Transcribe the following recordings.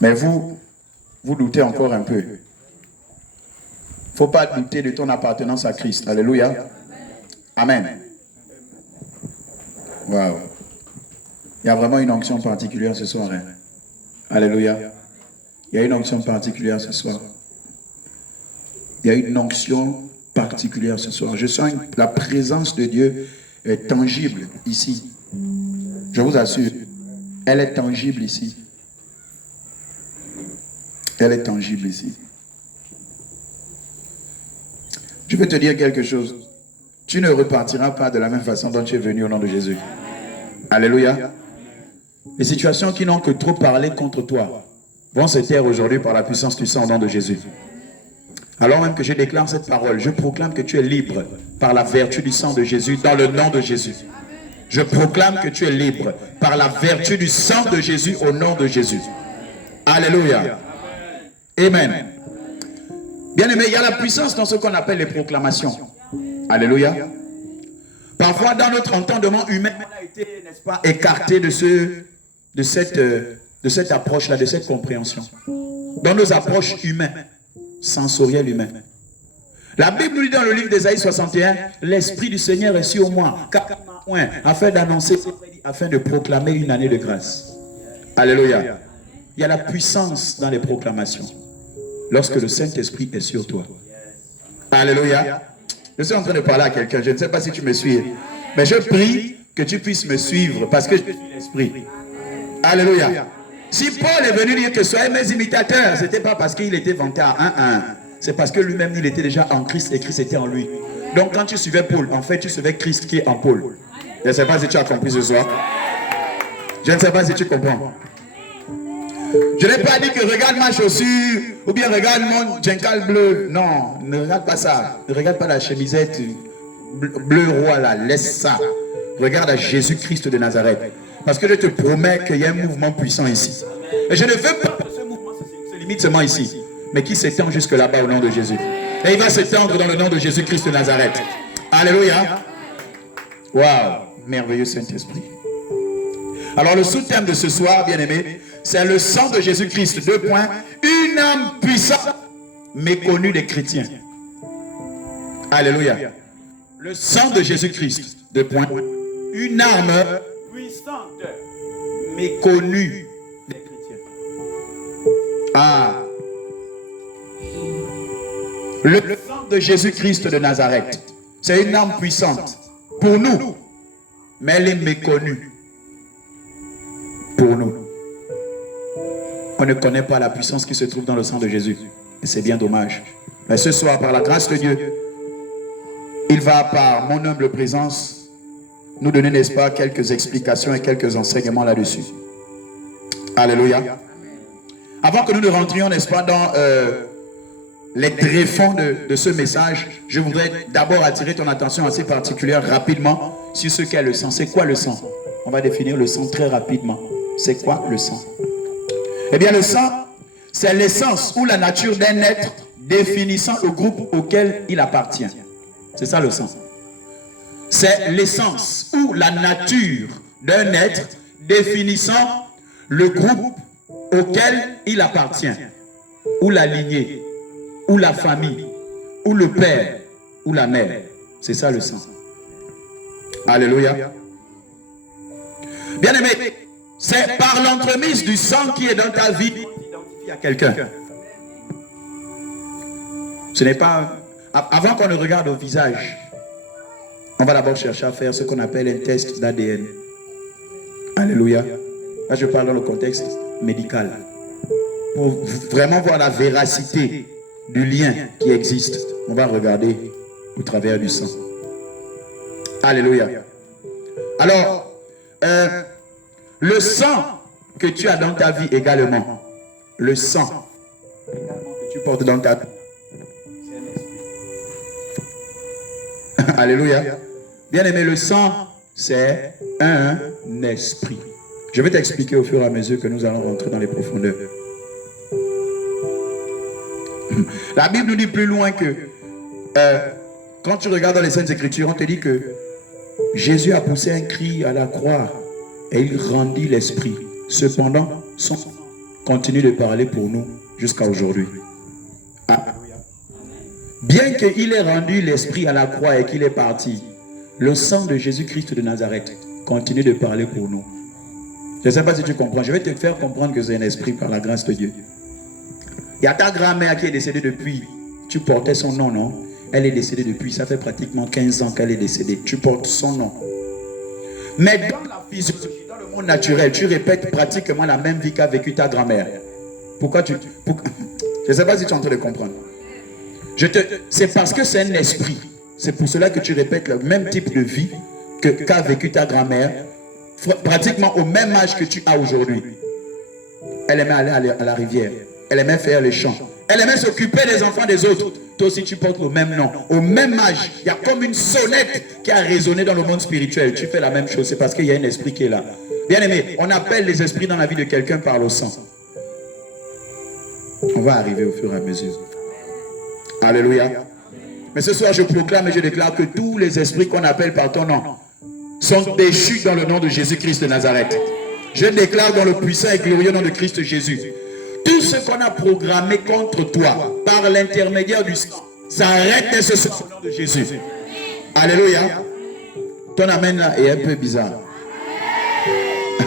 Mais vous doutez encore un peu. Il ne faut pas douter de ton appartenance à Christ. Alléluia. Amen. Waouh. Il y a vraiment une onction particulière ce soir. Hein? Alléluia. Il y a une onction particulière ce soir. Il y a une onction particulière ce soir. Je sens la présence de Dieu est tangible ici. Je vous assure, elle est tangible ici. Elle est tangible ici. Je vais te dire quelque chose. Tu ne repartiras pas de la même façon dont tu es venu au nom de Jésus. Alléluia. Les situations qui n'ont que trop parlé contre toi vont se taire aujourd'hui par la puissance du sang au nom de Jésus. Alors même que je déclare cette parole, je proclame que tu es libre par la vertu du sang de Jésus dans le nom de Jésus. Je proclame que tu es libre par la vertu du sang de Jésus au nom de Jésus. Alléluia. Amen. Bien aimé, il y a la puissance dans ce qu'on appelle les proclamations. Alléluia. Parfois, dans notre entendement humain, on a été, n'est-ce pas, écarté de cette approche-là, de cette compréhension. Dans nos approches humaines, sensorielles humaines. La Bible nous dit dans le livre d'Ésaïe 61, l'Esprit du Seigneur est sur moi, car il m'a oint, afin d'annoncer, afin de proclamer une année de grâce. Alléluia. Il y a la puissance dans les proclamations. Lorsque le Saint-Esprit est sur toi. Alléluia. Je suis en train de parler à quelqu'un. Je ne sais pas si tu me suis. Mais je prie que tu puisses me suivre parce que je suis l'Esprit. Alléluia. Si Paul est venu dire que soyez mes imitateurs, ce n'était pas parce qu'il était vanté à 1-1. C'est parce que lui-même, il était déjà en Christ et Christ était en lui. Donc quand tu suivais Paul, en fait, tu suivais Christ qui est en Paul. Je ne sais pas si tu as compris ce soir. Je ne sais pas si tu comprends. Je n'ai pas dit que regarde ma chaussure ou bien regarde mon djenkal bleu. Non, ne regarde pas ça. Ne regarde pas la chemisette bleu roi là. Laisse ça. Regarde à Jésus-Christ de Nazareth. Parce que je te promets qu'il y a un mouvement puissant ici. Et je ne veux pas que ce mouvement se limite seulement ici, mais qui s'étend jusque là-bas au nom de Jésus. Et il va s'étendre dans le nom de Jésus-Christ de Nazareth. Alléluia. Waouh, merveilleux Saint-Esprit. Alors le sous-thème de ce soir, bien aimé, c'est le sang de Jésus-Christ. 2 points. Une âme puissante, méconnue des chrétiens. Alléluia. Le sang de Jésus-Christ. 2 points. Une âme puissante, méconnue des chrétiens. Ah. Le sang de Jésus-Christ de Nazareth. C'est une âme puissante. Pour nous. Mais elle est méconnue. Pour nous. On ne connaît pas la puissance qui se trouve dans le sang de Jésus. Et c'est bien dommage. Mais ce soir, par la grâce de Dieu, il va, par mon humble présence, nous donner, n'est-ce pas, quelques explications et quelques enseignements là-dessus. Alléluia. Avant que nous ne rentrions, n'est-ce pas, dans les tréfonds de ce message, je voudrais d'abord attirer ton attention assez particulière rapidement sur ce qu'est le sang. C'est quoi le sang? On va définir le sang très rapidement. C'est quoi le sang? Eh bien, le sang, c'est l'essence ou la nature d'un être définissant le groupe auquel il appartient. C'est ça le sang. C'est l'essence ou la nature d'un être définissant le groupe auquel il appartient. Ou la lignée, ou la famille, ou le père, ou la mère. C'est ça le sang. Alléluia. Bien aimé, c'est par l'entremise du sang qui est dans ta vie qu'on t'identifie à quelqu'un. Ce n'est pas... Avant qu'on ne regarde au visage, on va d'abord chercher à faire ce qu'on appelle un test d'ADN. Alléluia. Là, je parle dans le contexte médical. Pour vraiment voir la véracité du lien qui existe, on va regarder au travers du sang. Alléluia. Alors, le sang que tu as dans ta vie également, le sang que tu portes dans ta vie, c'est un esprit. Alléluia. Bien aimé, le sang, c'est un esprit. Je vais t'expliquer au fur et à mesure que nous allons rentrer dans les profondeurs. La Bible nous dit plus loin que quand tu regardes dans les Saintes Écritures, on te dit que Jésus a poussé un cri à la croix et il rendit l'esprit. Cependant, son sang continue de parler pour nous jusqu'à aujourd'hui. Bien qu'il ait rendu l'Esprit à la croix et qu'il est parti, le sang de Jésus-Christ de Nazareth continue de parler pour nous. Je ne sais pas si tu comprends. Je vais te faire comprendre que c'est un esprit par la grâce de Dieu. Il y a ta grand-mère qui est décédée depuis. Tu portais son nom, non? Elle est décédée depuis. Ça fait pratiquement 15 ans qu'elle est décédée. Tu portes son nom. Mais dans la physiologie, dans le monde naturel, tu répètes pratiquement la même vie qu'a vécu ta grand-mère. Pourquoi tu... Je ne sais pas si tu es en train de comprendre. C'est parce que c'est un esprit. C'est pour cela que tu répètes le même type de vie qu'a vécu ta grand-mère, pratiquement au même âge que tu as aujourd'hui. Elle aimait aller à la rivière. Elle aimait faire les champs. Elle aimait s'occuper des enfants des autres. Toi aussi, tu portes le même nom. Au même âge, il y a comme une sonnette qui a résonné dans le monde spirituel. Tu fais la même chose. C'est parce qu'il y a un esprit qui est là. Bien aimé, on appelle les esprits dans la vie de quelqu'un par le sang. On va arriver au fur et à mesure. Alléluia. Mais ce soir, je proclame et je déclare que tous les esprits qu'on appelle par ton nom sont déchus dans le nom de Jésus-Christ de Nazareth. Je déclare dans le puissant et glorieux nom de Christ Jésus, tout ce qu'on a programmé contre toi par l'intermédiaire du sang s'arrête dès ce soir au nom de Jésus. Alléluia. Ton amen là est un peu bizarre.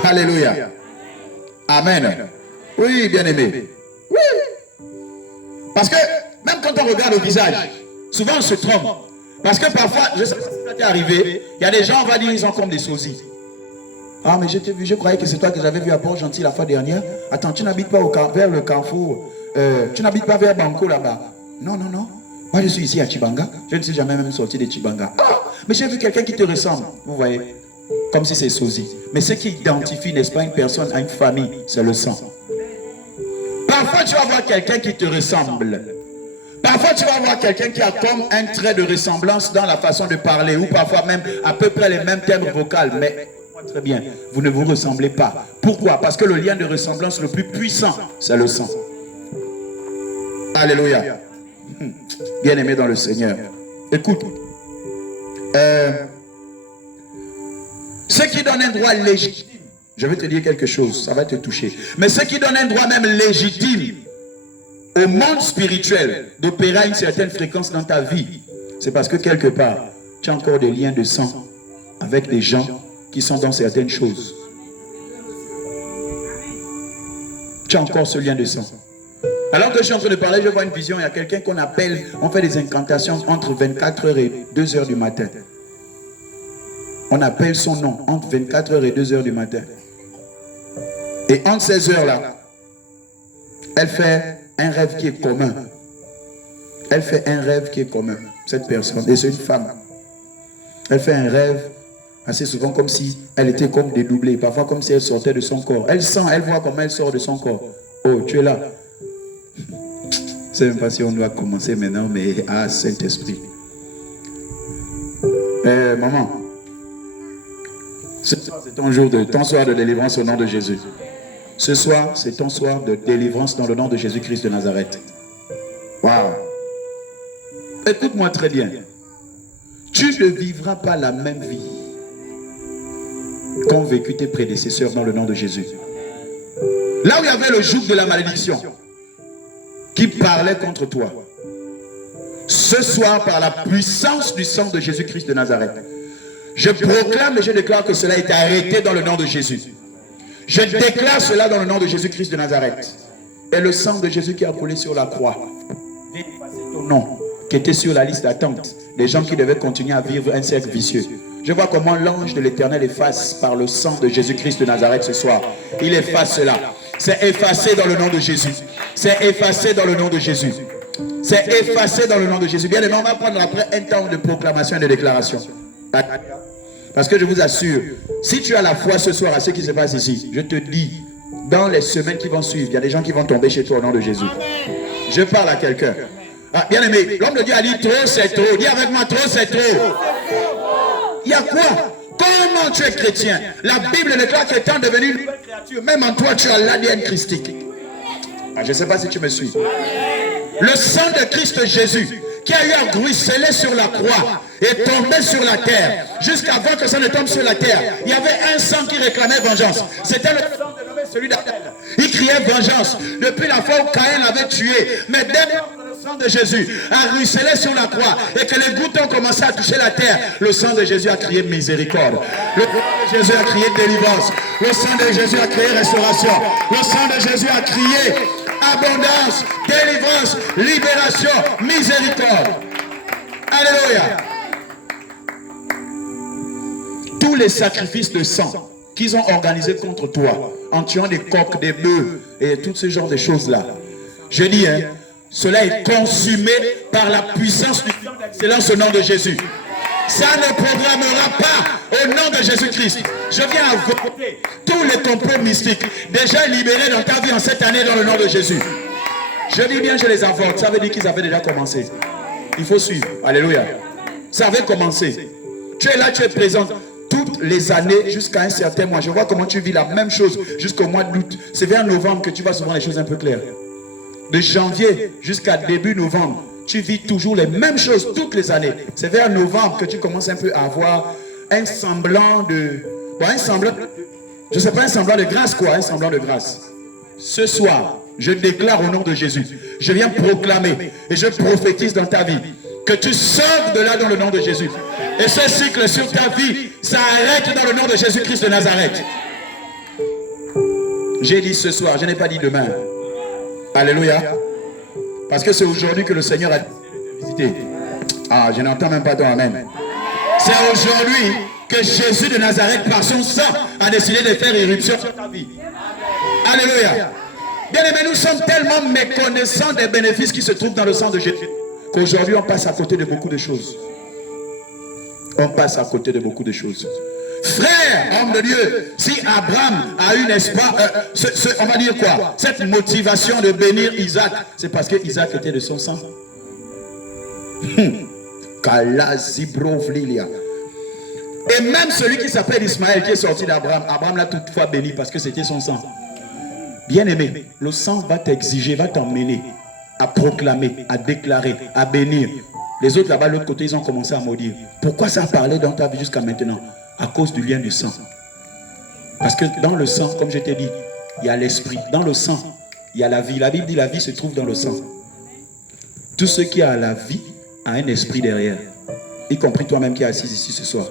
Alléluia. Amen. Oui, bien aimé. Oui. Parce que même quand on regarde au visage, souvent on se trompe. Parce que parfois, je sais pas si ça t'est arrivé, il y a des gens, on va dire, ils ont comme des sosies. Ah, mais je t'ai vu, je croyais que c'est toi que j'avais vu à Port-Gentil la fois dernière. Attends, tu n'habites pas vers le Carrefour, tu n'habites pas vers Banco là-bas. Non, non, non. Moi, je suis ici à Chibanga. Je ne suis jamais même sorti de Chibanga. Ah, mais j'ai vu quelqu'un qui te ressemble. Vous voyez, comme si c'est sosie. Mais ce qui identifie, n'est-ce pas, une personne à une famille, c'est le sang. Parfois, tu vas voir quelqu'un qui te ressemble. Parfois, tu vas voir quelqu'un qui a comme un trait de ressemblance dans la façon de parler, ou parfois même à peu près les mêmes thèmes vocaux. Mais très bien, vous ne vous ressemblez pas. Pourquoi? Parce que le lien de ressemblance le plus puissant, c'est le sang. Alléluia. Bien-aimé dans le Seigneur. Écoute. Ce qui donne un droit légitime, je vais te dire quelque chose, ça va te toucher. Mais ce qui donne un droit même légitime au monde spirituel d'opérer à une certaine fréquence dans ta vie, c'est parce que quelque part, tu as encore des liens de sang avec des gens qui sont dans certaines choses. Tu as encore ce lien de sang. Alors que je suis en train de parler, je vois une vision, il y a quelqu'un qu'on appelle, on fait des incantations entre 24h et 2h du matin. On appelle son nom entre 24h et 2h du matin. Et entre ces heures-là, elle fait un rêve qui est commun. Elle fait un rêve qui est commun, cette personne. Et c'est une femme. Elle fait un rêve assez souvent comme si elle était comme dédoublée. Parfois comme si elle sortait de son corps. Elle sent, elle voit comment elle sort de son corps. Oh, tu es là. Je ne sais même pas si on doit commencer maintenant, mais Saint-Esprit. Maman, ce soir c'est ton soir de délivrance au nom de Jésus. Ce soir, c'est ton soir de délivrance dans le nom de Jésus-Christ de Nazareth. Waouh! Écoute-moi très bien. Tu ne vivras pas la même vie qu'ont vécu tes prédécesseurs dans le nom de Jésus. Là où il y avait le joug de la malédiction qui parlait contre toi, ce soir, par la puissance du sang de Jésus-Christ de Nazareth, je proclame et je déclare que cela est arrêté dans le nom de Jésus. Je déclare cela dans le nom de Jésus-Christ de Nazareth. Et le sang de Jésus qui a coulé sur la croix vient effacer ton nom, qui était sur la liste d'attente, des gens qui devaient continuer à vivre un cercle vicieux. Je vois comment l'ange de l'Éternel efface par le sang de Jésus-Christ de Nazareth ce soir. Il efface cela. C'est effacé dans le nom de Jésus. C'est effacé dans le nom de Jésus. C'est effacé dans le nom de Jésus. Bien aimé, on va prendre après un temps de proclamation et de déclaration. Parce que je vous assure, si tu as la foi ce soir à ce qui se passe ici, je te dis, dans les semaines qui vont suivre, il y a des gens qui vont tomber chez toi au nom de Jésus. Je parle à quelqu'un. Ah, bien aimé, l'homme de Dieu a dit trop c'est trop. Dis avec moi, trop c'est trop. Il y a quoi? Comment tu es chrétien? La Bible déclare qu'étant devenu une nouvelle créature, même en toi tu as l'ADN christique. Ah, je ne sais pas si tu me suis. Le sang de Christ Jésus qui a eu à ruisseler sur la croix et tomber sur la terre, jusqu'avant que ça ne tombe sur la terre, il y avait un sang qui réclamait vengeance. C'était le sang de celui d'Abel. Il criait vengeance. Depuis la fois où Caïn l'avait tué. Mais dès que le sang de Jésus a ruisselé sur la croix et que les gouttes ont commencé à toucher la terre, le sang de Jésus a crié miséricorde. Le sang de Jésus a crié délivrance. Le sang de Jésus a crié restauration. Le sang de Jésus a crié abondance, délivrance, libération, miséricorde. Alléluia. Tous les sacrifices de sang qu'ils ont organisés contre toi, en tuant des coqs, des bœufs et tout ce genre de choses-là, je dis, cela est consumé par la puissance du sang d'excellence au nom de Jésus. Ça ne programmera pas au nom de Jésus-Christ. Je viens à voter tous les complots mystiques déjà libérés dans ta vie en cette année dans le nom de Jésus. Je dis bien, je les invoque. Ça veut dire qu'ils avaient déjà commencé. Il faut suivre. Alléluia. Ça avait commencé. Tu es là, tu es présent toutes les années jusqu'à un certain mois. Je vois comment tu vis la même chose jusqu'au mois d'août. C'est vers novembre que tu vois souvent les choses un peu claires. De janvier jusqu'à début novembre, tu vis toujours les mêmes choses toutes les années. C'est vers novembre que tu commences un peu à avoir un semblant de... Bon, un semblant... Je ne sais pas, un semblant de grâce quoi, un semblant de grâce. Ce soir, je déclare au nom de Jésus, je viens proclamer et je prophétise dans ta vie que tu sors de là dans le nom de Jésus. Et ce cycle sur ta vie s'arrête dans le nom de Jésus-Christ de Nazareth. J'ai dit ce soir, je n'ai pas dit demain. Alléluia. Parce que c'est aujourd'hui que le Seigneur a visité. Ah, je n'entends même pas ton amen. C'est aujourd'hui que Jésus de Nazareth, par son sang, a décidé de faire irruption sur ta vie. Alléluia. Bien aimés, nous sommes tellement méconnaissants des bénéfices qui se trouvent dans le sang de Jésus qu'aujourd'hui on passe à côté de beaucoup de choses. On passe à côté de beaucoup de choses. Frère, homme de Dieu, si Abraham a eu, n'est-ce pas, on va dire quoi? Cette motivation de bénir Isaac, c'est parce que Isaac était de son sang. Et même celui qui s'appelle Ismaël, qui est sorti d'Abraham, Abraham l'a toutefois béni parce que c'était son sang. Bien aimé, le sang va t'exiger, va t'emmener à proclamer, à déclarer, à bénir. Les autres là-bas, de l'autre côté, ils ont commencé à maudire. Pourquoi ça a parlé dans ta vie jusqu'à maintenant? À cause du lien du sang. Parce que dans le sang, comme je t'ai dit, il y a l'esprit. Dans le sang, il y a la vie. La Bible dit la vie se trouve dans le sang. Tout ce qui a la vie a un esprit derrière. Y compris toi-même qui es assis ici ce soir.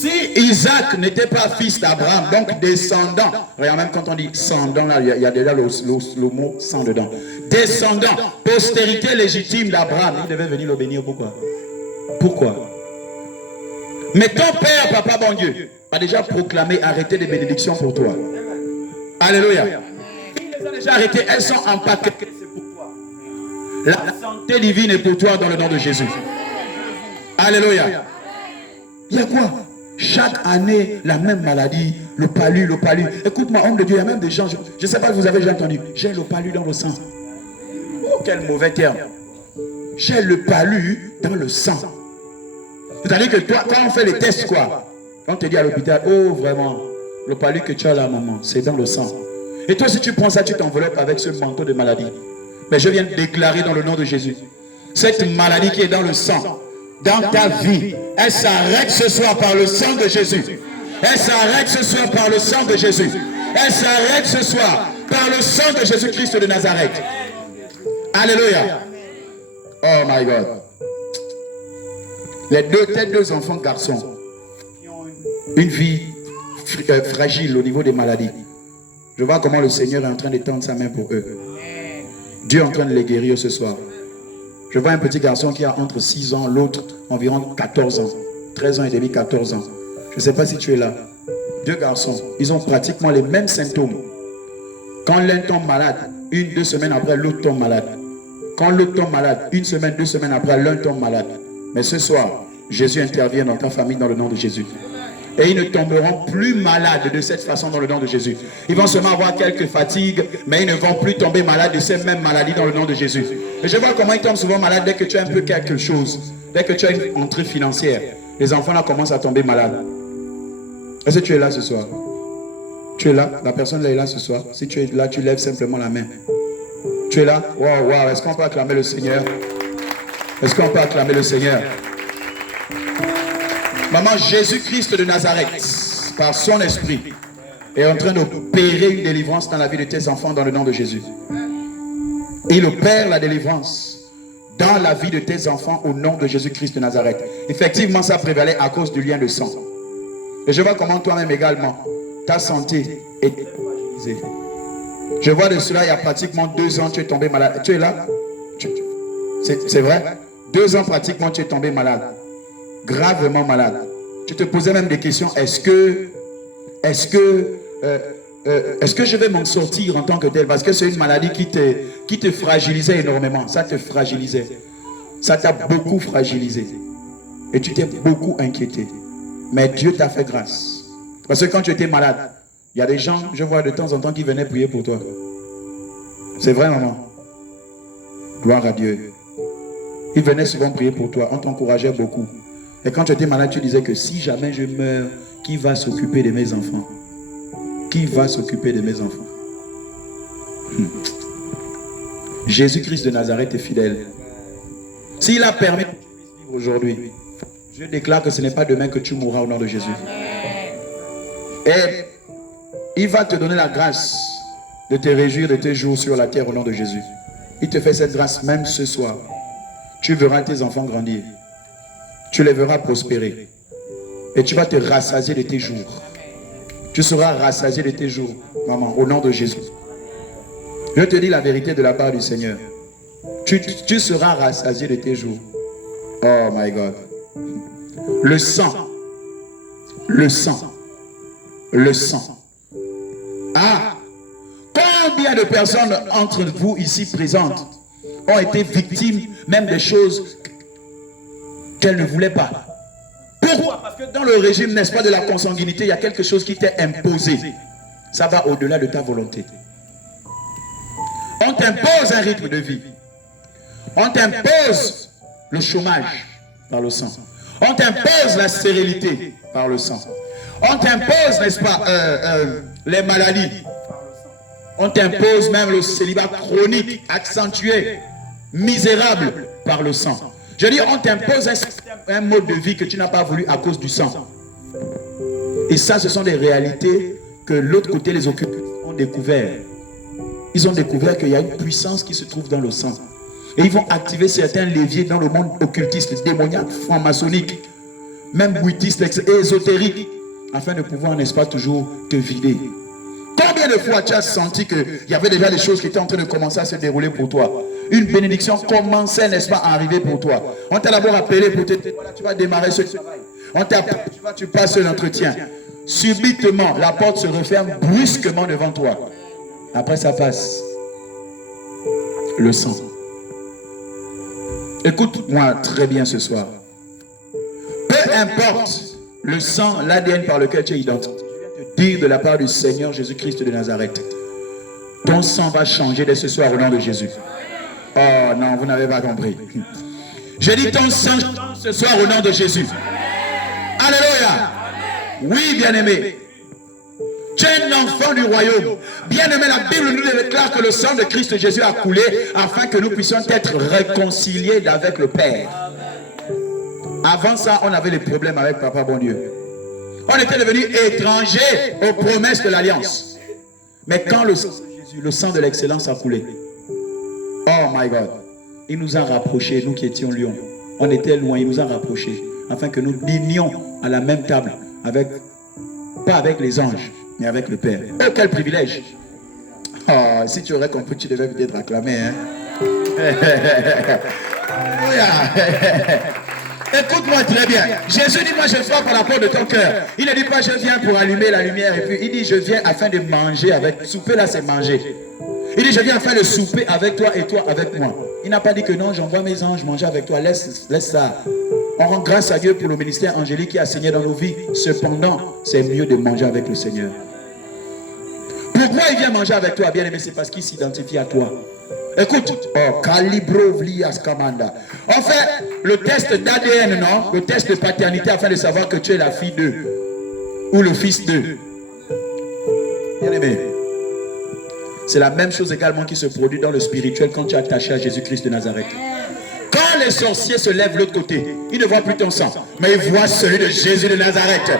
Si Isaac n'était pas fils d'Abraham, donc descendant, regarde, même quand on dit descendant, là, il y a déjà le mot sang dedans. Descendant, postérité légitime d'Abraham, il devait venir le bénir. Pourquoi? Pourquoi? Mais ton père, papa bon Dieu, a déjà proclamé arrêter les bénédictions pour toi. Alléluia. Il les a déjà arrêtées, elles sont empaquetées, c'est pour toi. La santé divine est pour toi dans le nom de Jésus. Alléluia. Il y a quoi? Chaque année, la même maladie, le palu, le palu. Écoute-moi, homme de Dieu, il y a même des gens, je ne sais pas si vous avez déjà entendu, j'ai le palu dans le sang. Oh, quel mauvais terme. J'ai le palu dans le sang. C'est-à-dire que toi, quand on fait les tests, quoi, quand on te dit à l'hôpital, oh vraiment, le palu que tu as là, maman, c'est dans le sang. Et toi, si tu prends ça, tu t'enveloppes avec ce manteau de maladie. Mais je viens de déclarer dans le nom de Jésus, cette maladie qui est dans le sang, dans ta vie, elle s'arrête ce soir par le sang de Jésus. Elle s'arrête ce soir par le sang de Jésus. Elle s'arrête ce soir par le sang de Jésus-Christ de Nazareth. Alléluia. Oh my God. Tes deux enfants garçons qui ont une vie fragile au niveau des maladies. Je vois comment le Seigneur est en train d'étendre sa main pour eux. Dieu est en train de les guérir ce soir. Je vois un petit garçon qui a entre 6 ans, l'autre environ 14 ans. 13 ans et demi, 14 ans. Je ne sais pas si tu es là. 2 garçons, ils ont pratiquement les mêmes symptômes. Quand l'un tombe malade, 1-2 semaines après, l'autre tombe malade. Quand l'autre tombe malade, 1 semaine, 2 semaines après, l'un tombe malade. Mais ce soir, Jésus intervient dans ta famille dans le nom de Jésus. Et ils ne tomberont plus malades de cette façon dans le nom de Jésus. Ils vont seulement avoir quelques fatigues, mais ils ne vont plus tomber malades de ces mêmes maladies dans le nom de Jésus. Et je vois comment ils tombent souvent malades dès que tu as un peu quelque chose. Dès que tu as une entrée financière. Les enfants là commencent à tomber malades. Est-ce que tu es là ce soir? Tu es là? La personne là est là ce soir. Si tu es là, tu lèves simplement la main. Tu es là? Waouh, waouh. Est-ce qu'on peut acclamer le Seigneur? Est-ce qu'on peut acclamer le Seigneur? Maman, Jésus-Christ de Nazareth, par son esprit, est en train d'opérer une délivrance dans la vie de tes enfants dans le nom de Jésus. Il opère la délivrance dans la vie de tes enfants au nom de Jésus-Christ de Nazareth. Effectivement, ça prévalait à cause du lien de sang. Et je vois comment toi-même également, ta santé est fragilisée. Je vois de cela, il y a pratiquement 2 ans, tu es tombé malade. Tu es là? C'est vrai? 2 ans pratiquement, tu es tombé malade. Gravement malade. Tu te posais même des questions. Est-ce que je vais m'en sortir en tant que tel? Parce que c'est une maladie qui te fragilisait énormément. Ça te fragilisait. Ça t'a beaucoup fragilisé. Et tu t'es beaucoup inquiété. Mais Dieu t'a fait grâce. Parce que quand tu étais malade, il y a des gens, je vois de temps en temps, qui venaient prier pour toi. C'est vrai, maman? Gloire à Dieu. Ils venaient souvent prier pour toi. On t'encourageait beaucoup. Et quand tu étais malade, tu disais que si jamais je meurs, qui va s'occuper de mes enfants? Qui va s'occuper de mes enfants? Jésus-Christ de Nazareth est fidèle. S'il a permis de vivre aujourd'hui, je déclare que ce n'est pas demain que tu mourras au nom de Jésus. Et il va te donner la grâce de te réjouir de tes jours sur la terre au nom de Jésus. Il te fait cette grâce même ce soir. Tu verras tes enfants grandir. Tu les verras prospérer. Et tu vas te rassasier de tes jours. Tu seras rassasié de tes jours, maman, au nom de Jésus. Je te dis la vérité de la part du Seigneur. Tu seras rassasié de tes jours. Oh my God. Le sang. Le sang. Le sang. Ah! Combien de personnes entre vous ici présentes ont été victimes même des choses qu'elles ne voulaient pas? Pourquoi? Parce que dans le régime, n'est-ce pas, de la consanguinité, il y a quelque chose qui t'est imposé. Ça va au-delà de ta volonté. On t'impose un rythme de vie. On t'impose le chômage par le sang. On t'impose la stérilité par le sang. On t'impose, n'est-ce pas, les maladies. On t'impose même le célibat chronique, accentué, misérable par le sang. Je dis, on t'impose un mode de vie que tu n'as pas voulu à cause du sang. Et ça, ce sont des réalités que l'autre côté, les occultes, ont découvert. Ils ont découvert qu'il y a une puissance qui se trouve dans le sang. Et ils vont activer certains leviers dans le monde occultiste, démoniaque, franc-maçonnique, même bouddhiste, ésotérique, afin de pouvoir, n'est-ce pas, toujours te vider. Combien de fois tu as senti qu'il y avait déjà des choses qui étaient en train de commencer à se dérouler pour toi? Une bénédiction commençait, n'est-ce pas, à arriver pour toi. On t'a d'abord appelé pour te dire, voilà, tu vas démarrer ce travail. On t'a appelé, tu passes l'entretien. Subitement, la porte se referme brusquement devant toi. Après, ça passe. Le sang. Écoute-moi très bien ce soir. Peu importe le sang, l'ADN par lequel tu es identifié, je viens te dire de la part du Seigneur Jésus-Christ de Nazareth, ton sang va changer dès ce soir au nom de Jésus. Oh non, vous n'avez pas compris. Je dis ton sang change ce soir au nom de Jésus. Alléluia. Oui, bien-aimé. Tu es un enfant du royaume. Bien-aimé, la Bible nous déclare que le sang de Christ Jésus a coulé afin que nous puissions être réconciliés avec le Père. Avant ça, on avait des problèmes avec Papa bon Dieu. On était devenus étrangers aux promesses de l'Alliance. Mais quand le sang de Jésus, le sang de l'excellence a coulé, oh my God, il nous a rapprochés, nous qui étions lions. On était loin, il nous a rapprochés afin que nous dînions à la même table, avec, pas avec les anges, mais avec le Père. Oh, quel privilège! Oh, si tu aurais compris, tu devais peut-être acclamer. Hein? Écoute-moi très bien. Jésus dit, moi je frappe à la porte de ton cœur. Il ne dit pas, je viens pour allumer la lumière. Et puis il dit, je viens afin de manger avec. Souper là, c'est manger. Il dit, je viens afin de souper avec toi et toi avec moi. Il n'a pas dit que non, j'envoie mes anges manger avec toi. Laisse ça. On rend grâce à Dieu pour le ministère angélique qui a saigné dans nos vies. Cependant, c'est mieux de manger avec le Seigneur. Pourquoi il vient manger avec toi, bien-aimé? C'est parce qu'il s'identifie à toi. Écoute, on fait le test d'ADN, non? Le test de paternité afin de savoir que tu es la fille d'eux ou le fils d'eux. Bien-aimé, c'est la même chose également qui se produit dans le spirituel quand tu es attaché à Jésus-Christ de Nazareth. Quand les sorciers se lèvent de l'autre côté, ils ne voient plus ton sang, mais ils voient celui de Jésus de Nazareth.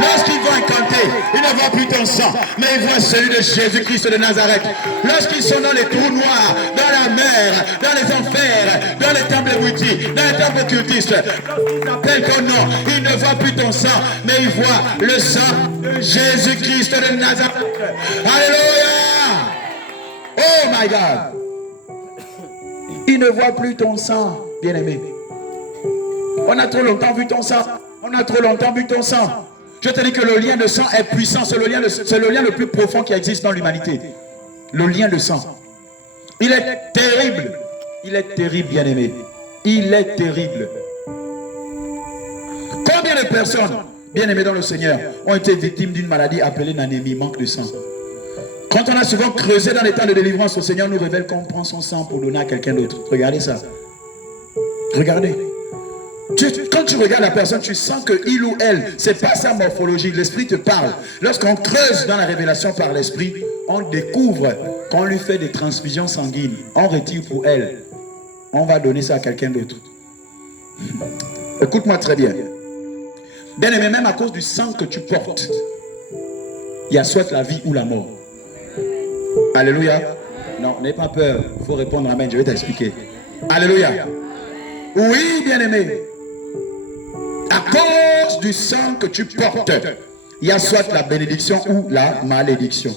Lorsqu'ils vont incanter, ils ne voient plus ton sang, mais ils voient celui de Jésus-Christ de Nazareth. Lorsqu'ils sont dans les trous noirs, dans la mer, dans les enfers, dans les temples bouddhiques, dans les temples occultistes, lorsqu'ils appellent ton nom, ils ne voient plus ton sang, mais ils voient le sang de Jésus-Christ de Nazareth. Alléluia! Oh my God! Ils ne voient plus ton sang, bien-aimé. On a trop longtemps vu ton sang. On a trop longtemps vu ton sang. Je te dis que le lien de sang est puissant. C'est le lien le plus profond qui existe dans l'humanité. Le lien de sang. Il est terrible. Il est terrible, bien-aimé. Il est terrible. Combien de personnes, bien-aimées dans le Seigneur, ont été victimes d'une maladie appelée l'anémie, manque de sang? Quand on a souvent creusé dans l'état de délivrance, le Seigneur nous révèle qu'on prend son sang pour donner à quelqu'un d'autre. Regardez ça. Regardez. Quand tu regardes la personne, tu sens que il ou elle, c'est pas sa morphologie. L'esprit te parle. Lorsqu'on creuse dans la révélation par l'esprit, on découvre qu'on lui fait des transfusions sanguines. On retire pour elle. On va donner ça à quelqu'un d'autre. Écoute-moi très bien. Bien aimé, même à cause du sang que tu portes, il y a soit la vie ou la mort. Alléluia. Non, n'aie pas peur. Il faut répondre amen. Je vais t'expliquer. Alléluia. Oui, bien-aimé. À cause du sang que tu portes, il y a soit la bénédiction ou la malédiction.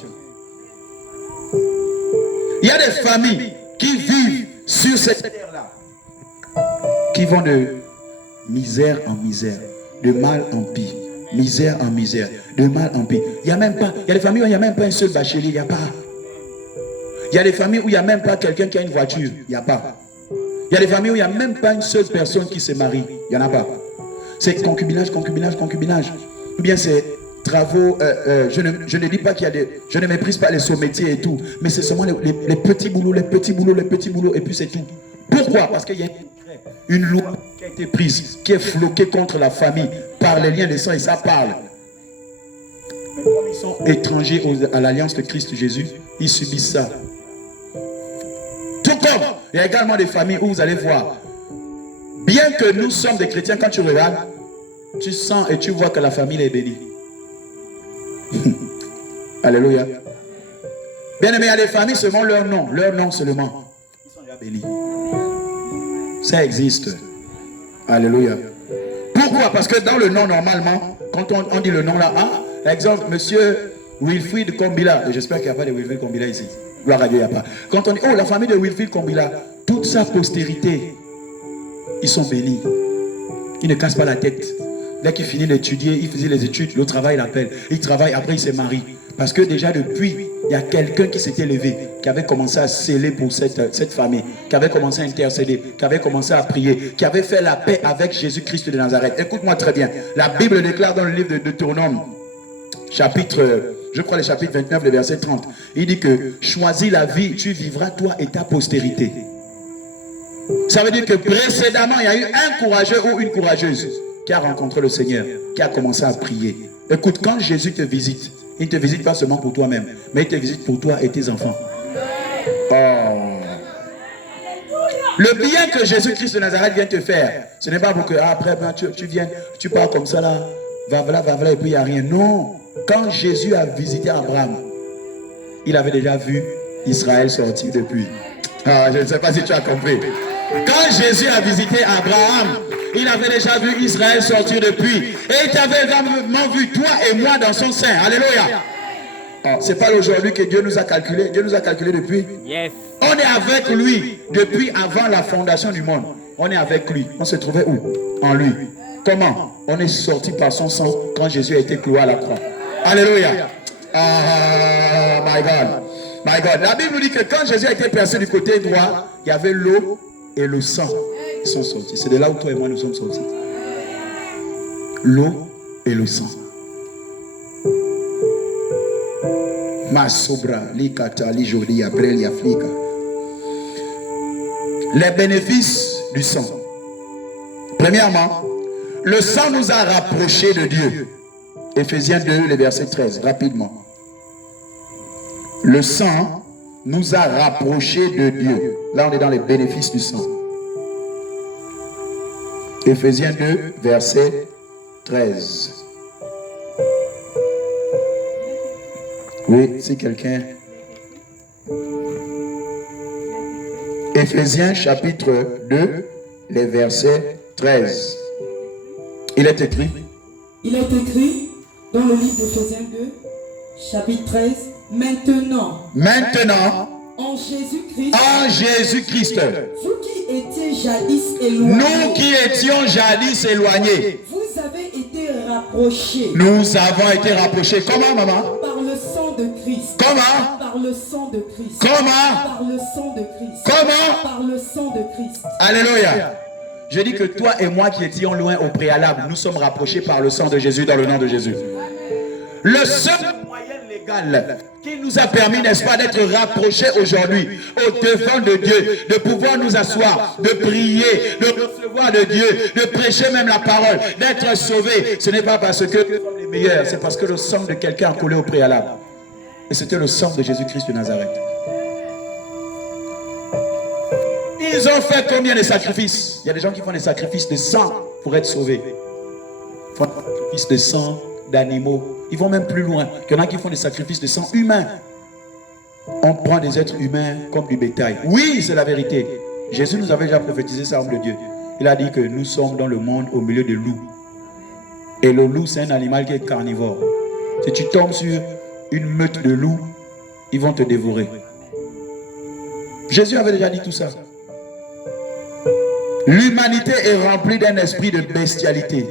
Il y a des familles qui vivent sur cette terre-là, qui vont de misère en misère, de mal en pire, misère en misère, de mal en pire. Il y a des familles où il n'y a même pas un seul bachelier, il n'y a pas. Il y a des familles où il n'y a même pas quelqu'un qui a une voiture, il n'y a pas. Il y a des familles où il n'y a même pas une seule personne qui se marie, il n'y en a pas. C'est concubinage, concubinage, concubinage. Ou bien c'est travaux, je ne dis pas qu'il y a des... Je ne méprise pas les sous-métiers et tout, mais c'est seulement les petits boulots, les petits boulots, les petits boulots, et puis c'est tout. Pourquoi? Parce qu'il y a une loi qui a été prise, qui est floquée contre la famille par les liens de sang, et ça parle. Mais comme ils sont étrangers à l'alliance de Christ Jésus, ils subissent ça. Tout comme il y a également des familles où vous allez voir, bien que nous sommes des chrétiens, quand tu regardes, tu sens et tu vois que la famille est bénie. Alléluia. Bien aimé, il y a des familles seulement leur nom seulement. Ils sont déjà bénis. Ça existe. Alléluia. Pourquoi? Parce que dans le nom, normalement, quand on dit le nom là, exemple, monsieur Wilfried Kombila, j'espère qu'il n'y a pas de Wilfried Kombila ici. Gloire à Dieu, il n'y a pas. Quand on dit, oh, la famille de Wilfried Kombila, toute sa postérité, ils sont bénis. Ils ne cassent pas la tête. Dès qu'il finit d'étudier, il faisait les études, le travail l'appelle. Il travaille, après il se marie. Parce que déjà depuis, il y a quelqu'un qui s'était levé, qui avait commencé à sceller pour cette famille, qui avait commencé à intercéder, qui avait commencé à prier, qui avait fait la paix avec Jésus-Christ de Nazareth. Écoute-moi très bien. La Bible déclare dans le livre de Deutéronome, chapitre, je crois le chapitre 29, le verset 30. Il dit que choisis la vie, tu vivras toi et ta postérité. Ça veut dire que précédemment, il y a eu un courageux ou une courageuse qui a rencontré le Seigneur, qui a commencé à prier. Écoute, quand Jésus te visite, il ne te visite pas seulement pour toi-même, mais il te visite pour toi et tes enfants. Oh. Le bien que Jésus-Christ de Nazareth vient te faire, ce n'est pas pour que après tu viens, tu pars comme ça là, va voilà, et puis il n'y a rien. Non. Quand Jésus a visité Abraham, il avait déjà vu Israël sortir depuis. Je ne sais pas si tu as compris. Quand Jésus a visité Abraham, il avait déjà vu Israël sortir depuis. Et il t'avait vraiment vu, toi et moi, dans son sein. Alléluia. C'est pas aujourd'hui que Dieu nous a calculé. Dieu nous a calculé depuis. Yes. On est avec lui depuis avant la fondation du monde. On est avec lui. On se trouvait où? En lui. Comment? On est sorti par son sang quand Jésus a été cloué à la croix. Alléluia. My God. My God. La Bible nous dit que quand Jésus a été percé du côté droit, il y avait l'eau et le sang. Ils sont sortis. C'est de là où toi et moi nous sommes sortis. L'eau et le sang. Les bénéfices du sang. Premièrement, le sang nous a rapprochés de Dieu. Éphésiens 2, le verset 13, rapidement. Le sang nous a rapprochés de Dieu. Là, on est dans les bénéfices du sang. Éphésiens 2, verset 13. Oui, si quelqu'un... Éphésiens chapitre 2, les versets 13. Il est écrit. Il est écrit dans le livre d'Éphésiens 2, chapitre 13. Maintenant, en Jésus-Christ, vous qui étiez jadis éloignés, nous qui étions jadis éloignés, vous avez été rapprochés. Nous avons été rapprochés. Comment, maman? Par le sang de Christ. Comment? Par le sang de Christ. Comment? Par le sang de Christ. Comment? Par le sang de Christ. Alléluia. Je dis que toi et moi qui étions loin au préalable, nous sommes rapprochés par le sang de Jésus dans le nom de Jésus. Le seul moyen légal qui nous a permis, n'est-ce pas, d'être rapprochés aujourd'hui au devant de Dieu, de pouvoir nous asseoir, de prier, de recevoir de Dieu, de prêcher même la parole, d'être sauvés. Ce n'est pas parce que nous sommes les meilleurs, c'est parce que le sang de quelqu'un a coulé au préalable. Et c'était le sang de Jésus-Christ de Nazareth. Ils ont fait combien de sacrifices? Il y a des gens qui font des sacrifices de sang pour être sauvés. Ils font des sacrifices de sang d'animaux. Ils vont même plus loin. Il y en a qui font des sacrifices de sang humain. On prend des êtres humains comme du bétail. Oui, c'est la vérité. Jésus nous avait déjà prophétisé ça, homme de Dieu. Il a dit que nous sommes dans le monde au milieu des loups. Et le loup, c'est un animal qui est carnivore. Si tu tombes sur une meute de loups, ils vont te dévorer. Jésus avait déjà dit tout ça. L'humanité est remplie d'un esprit de bestialité.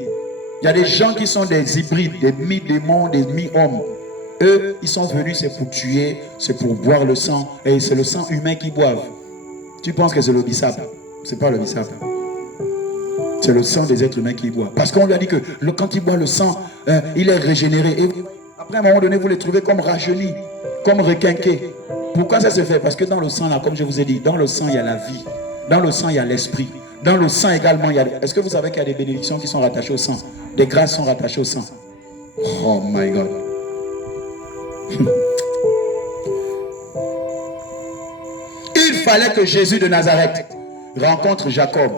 Il y a des gens qui sont des hybrides, des mi-démons, des mi-hommes. Eux, ils sont venus, c'est pour tuer, c'est pour boire le sang. Et c'est le sang humain qu'ils boivent. Tu penses que c'est le bissap? C'est pas le bissap. C'est le sang des êtres humains qu'ils boivent. Parce qu'on lui a dit que quand il boit le sang, il est régénéré. Et après, à un moment donné, vous les trouvez comme rajeunis, comme requinqués. Pourquoi ça se fait? Parce que dans le sang, là, comme je vous ai dit, dans le sang, il y a la vie. Dans le sang, il y a l'esprit. Dans le sang également, il y a... Est-ce que vous savez qu'il y a des bénédictions qui sont rattachées au sang? Des grâces sont rattachées au sang. Oh my God. Il fallait que Jésus de Nazareth rencontre Jacob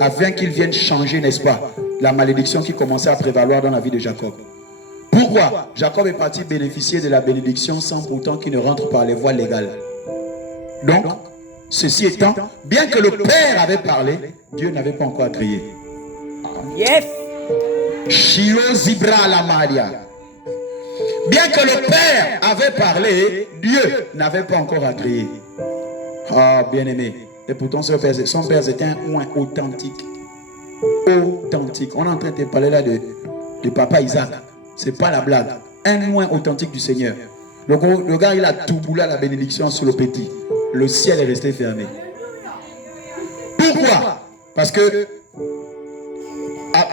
afin qu'il vienne changer, n'est-ce pas, la malédiction qui commençait à prévaloir dans la vie de Jacob. Pourquoi? Jacob est parti bénéficier de la bénédiction sans pourtant qu'il ne rentre par les voies légales. Donc, ceci étant, bien que le Père avait parlé, Dieu n'avait pas encore agréé. Yes. Shio Zibra la Maria. Bien que le Père avait parlé, Dieu n'avait pas encore agréé. Ah, bien-aimé. Et pourtant, son père était un oint authentique. Authentique. On est en train de parler là de papa Isaac. C'est pas la blague. Un oint authentique du Seigneur. Le gars, il a tout boulé la bénédiction sur le petit. Le ciel est resté fermé. Pourquoi? Parce que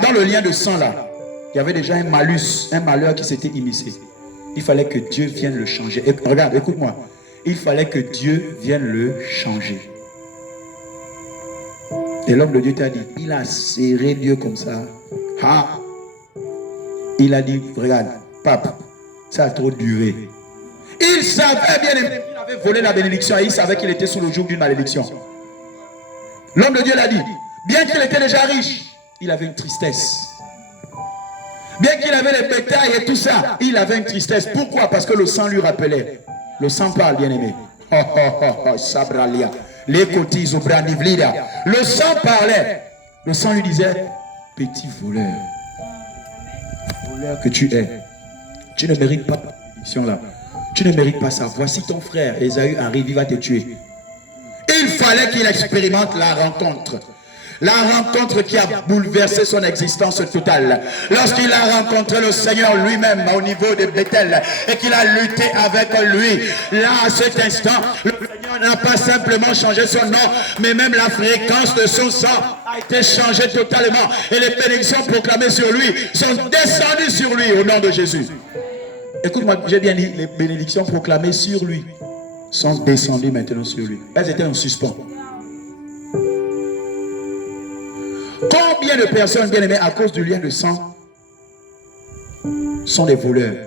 dans le lien de sang là, il y avait déjà un malus, un malheur qui s'était immiscé. Il fallait que Dieu vienne le changer. Et regarde, écoute-moi. Il fallait que Dieu vienne le changer. Et l'homme de Dieu t'a dit, il a serré Dieu comme ça. Ah. Il a dit, regarde, pape, ça a trop duré. Il savait bien qu'il avait volé la bénédiction et il savait qu'il était sous le joug d'une malédiction. L'homme de Dieu l'a dit. Bien qu'il était déjà riche, il avait une tristesse. Bien qu'il avait les bétails et tout ça, il avait une tristesse. Pourquoi? Parce que le sang lui rappelait. Le sang parle, bien-aimé. Le sang parlait. Le sang lui disait, petit voleur. Voleur que tu es. Tu ne mérites pas la bénédiction là. Tu ne mérites pas ça. Voici ton frère Ésaü arrive, il va te tuer. Il fallait qu'il expérimente la rencontre. La rencontre qui a bouleversé son existence totale. Lorsqu'il a rencontré le Seigneur lui-même au niveau de Bethel et qu'il a lutté avec lui, là à cet instant, le Seigneur n'a pas simplement changé son nom, mais même la fréquence de son sang a été changée totalement. Et les bénédictions proclamées sur lui sont descendues sur lui au nom de Jésus. Écoute-moi, j'ai bien dit, les bénédictions proclamées sur lui sont descendues maintenant sur lui. Elles étaient en suspens. Combien de personnes, bien aimées, à cause du lien de sang, sont des voleurs?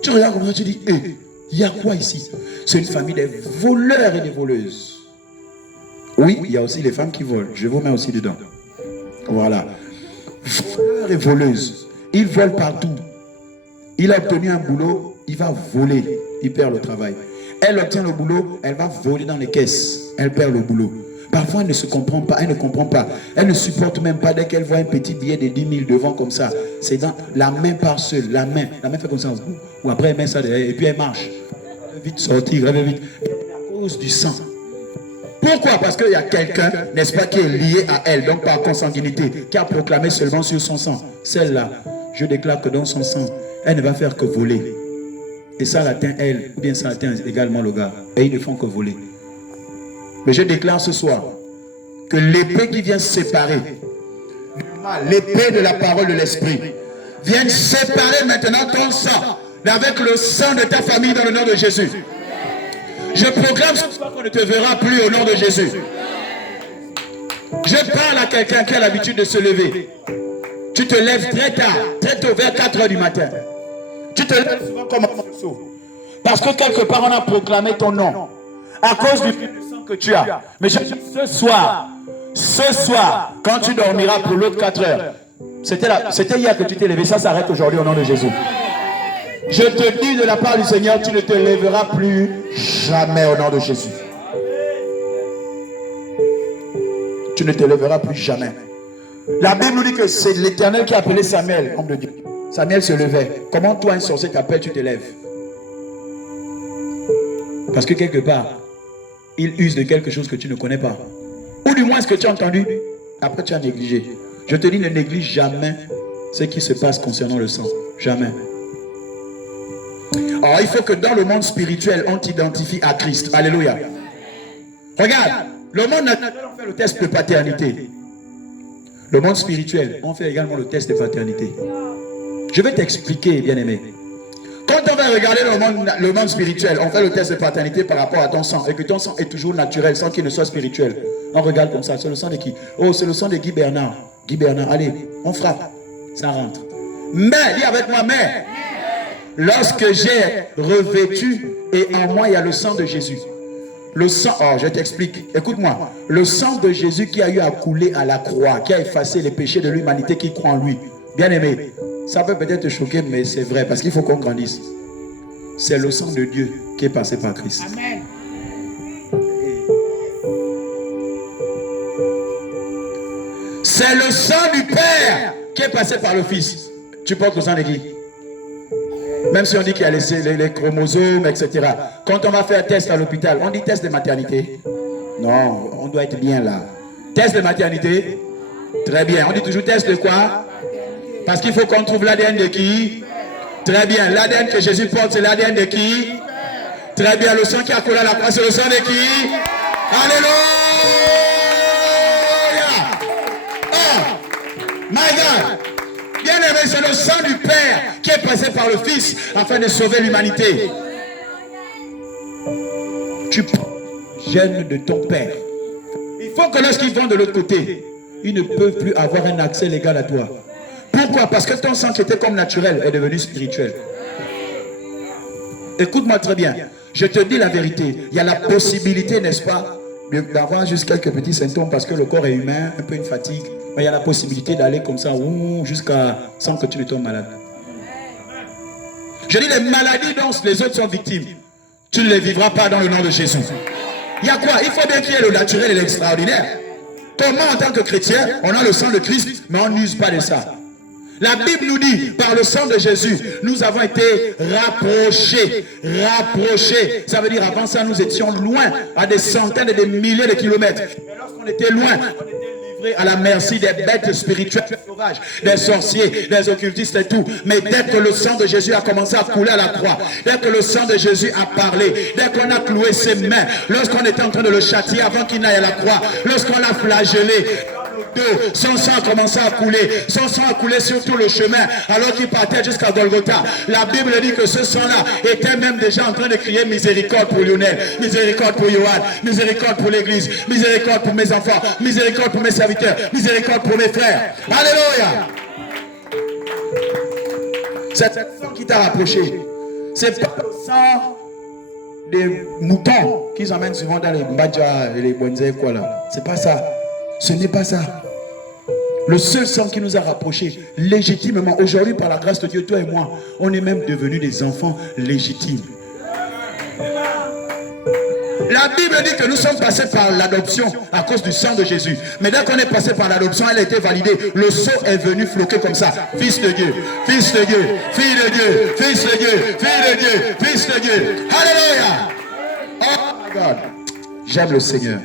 Tu regardes comme ça, tu dis, il y a quoi ici? C'est une famille des voleurs et des voleuses. Oui, il y a aussi les femmes qui volent. Je vous mets aussi dedans. Voilà. Voleurs et voleuses. Ils volent partout. Il a obtenu un boulot, il va voler, il perd le travail. Elle obtient le boulot, elle va voler dans les caisses, elle perd le boulot. Parfois, elle ne se comprend pas, elle ne comprend pas. Elle ne supporte même pas dès qu'elle voit un petit billet de 10 000 devant comme ça. C'est dans la main part seule, la main fait comme ça. Ou après, elle met ça derrière et puis elle marche. Elle veut vite sortir, elle veut vite. À cause du sang. Pourquoi? Parce qu'il y a quelqu'un, n'est-ce pas, qui est lié à elle, donc par consanguinité, qui a proclamé seulement sur son sang. Celle-là, je déclare que dans son sang, elle ne va faire que voler. Et ça l'atteint elle, ou bien ça atteint également le gars. Et ils ne font que voler. Mais je déclare ce soir que l'épée qui vient séparer du mal, l'épée de la parole de l'esprit, vient séparer maintenant ton sang avec le sang de ta famille dans le nom de Jésus. Je proclame ce soir qu'on ne te verra plus au nom de Jésus. Je parle à quelqu'un qui a l'habitude de se lever. Tu te lèves très tard, très tôt, vers 4 h du matin. Tu te lèves souvent comme un morceau. Parce que quelque part on a proclamé ton nom. À cause du sang que tu as. Mais je dis ce soir, quand tu dormiras pour l'autre 4 heures, c'était hier que tu t'es levé, ça s'arrête aujourd'hui au nom de Jésus. Je te dis de la part du Seigneur, tu ne te lèveras plus jamais au nom de Jésus. Tu ne te lèveras plus jamais. La Bible nous dit que c'est l'Éternel qui a appelé Samuel, homme de Dieu. Samuel se levait. Comment toi, un sorcier t'appelle, tu te lèves? Parce que quelque part, il use de quelque chose que tu ne connais pas. Ou du moins ce que tu as entendu, après tu as négligé. Je te dis, ne néglige jamais ce qui se passe concernant le sang. Jamais. Alors il faut que dans le monde spirituel, on t'identifie à Christ. Alléluia. Regarde, le monde naturel, on fait le test de paternité. Le monde spirituel, on fait également le test de paternité. Je vais t'expliquer, bien-aimé. Quand on va regarder le monde spirituel, on fait le test de paternité par rapport à ton sang. Et que ton sang est toujours naturel, sans qu'il ne soit spirituel. On regarde comme ça, c'est le sang de qui? Oh, c'est le sang de Guy Bernard. Guy Bernard, allez, on frappe. Ça rentre. Mais, dis avec moi, mais. Lorsque j'ai revêtu, et en moi il y a le sang de Jésus. Le sang, oh je t'explique, écoute-moi. Le sang de Jésus qui a eu à couler à la croix, qui a effacé les péchés de l'humanité qui croit en lui. Bien aimé, ça peut peut-être te choquer, mais c'est vrai, parce qu'il faut qu'on grandisse. C'est le sang de Dieu qui est passé par Christ. Amen. C'est le sang du Père qui est passé par le Fils. Tu portes le sang de qui? Même si on dit qu'il y a les chromosomes, etc. Quand on va faire un test à l'hôpital, on dit test de maternité. Non, on doit être bien là. Test de maternité. Très bien. On dit toujours test de quoi? Parce qu'il faut qu'on trouve l'ADN de qui? Très bien. L'ADN que Jésus porte, c'est l'ADN de qui? Très bien. Le sang qui a collé à la croix, c'est le sang de qui? Alléluia! Oh! My God! Bien aimé, c'est le sang du Père qui est passé par le Fils afin de sauver l'humanité. Tu gênes de ton Père. Il faut que lorsqu'ils vont de l'autre côté, ils ne peuvent plus avoir un accès légal à toi. Pourquoi? Parce que ton sang qui était comme naturel est devenu spirituel. Écoute-moi très bien. Je te dis la vérité. Il y a la possibilité, n'est-ce pas, d'avoir juste quelques petits symptômes parce que le corps est humain, un peu une fatigue. Mais il y a la possibilité d'aller comme ça jusqu'à sans que tu ne tombes malade. Je dis les maladies dont les autres sont victimes, tu ne les vivras pas dans le nom de Jésus. Il y a quoi? Il faut bien qu'il y ait le naturel et l'extraordinaire. Comment en tant que chrétien, on a le sang de Christ, mais on n'use pas de ça. La Bible nous dit, par le sang de Jésus, nous avons été rapprochés. Rapprochés. Ça veut dire, avant ça, nous étions loin, à des centaines et des milliers de kilomètres. Et lorsqu'on était loin, on était livrés à la merci des bêtes spirituelles sauvages, des sorciers, des occultistes et tout. Mais dès que le sang de Jésus a commencé à couler à la croix, dès que le sang de Jésus a parlé, dès qu'on a cloué ses mains, lorsqu'on était en train de le châtier avant qu'il n'aille à la croix, lorsqu'on l'a flagellé, son sang a commencé à couler. Son sang a coulé sur tout le chemin alors qu'il partait jusqu'à Golgotha. La Bible dit que ce sang-là était même déjà en train de crier miséricorde pour Lionel, miséricorde pour Johan, miséricorde pour l'église, miséricorde pour mes enfants, miséricorde pour mes serviteurs, miséricorde pour mes frères. Alléluia. C'est le sang qui t'a rapproché. C'est pas le sang des moutons qu'ils emmènent souvent dans les mbadja et les bonzés quoi là. C'est pas ça. Ce n'est pas ça. Le seul sang qui nous a rapprochés légitimement. Aujourd'hui, par la grâce de Dieu, toi et moi, on est même devenus des enfants légitimes. La Bible dit que nous sommes passés par l'adoption à cause du sang de Jésus. Mais dès qu'on est passé par l'adoption, elle a été validée. Le sceau est venu floquer comme ça. Fils de Dieu, fils de Dieu, fille de Dieu, fils de Dieu, fille de Dieu, fils de Dieu. Alléluia. Oh my God. J'aime le Seigneur.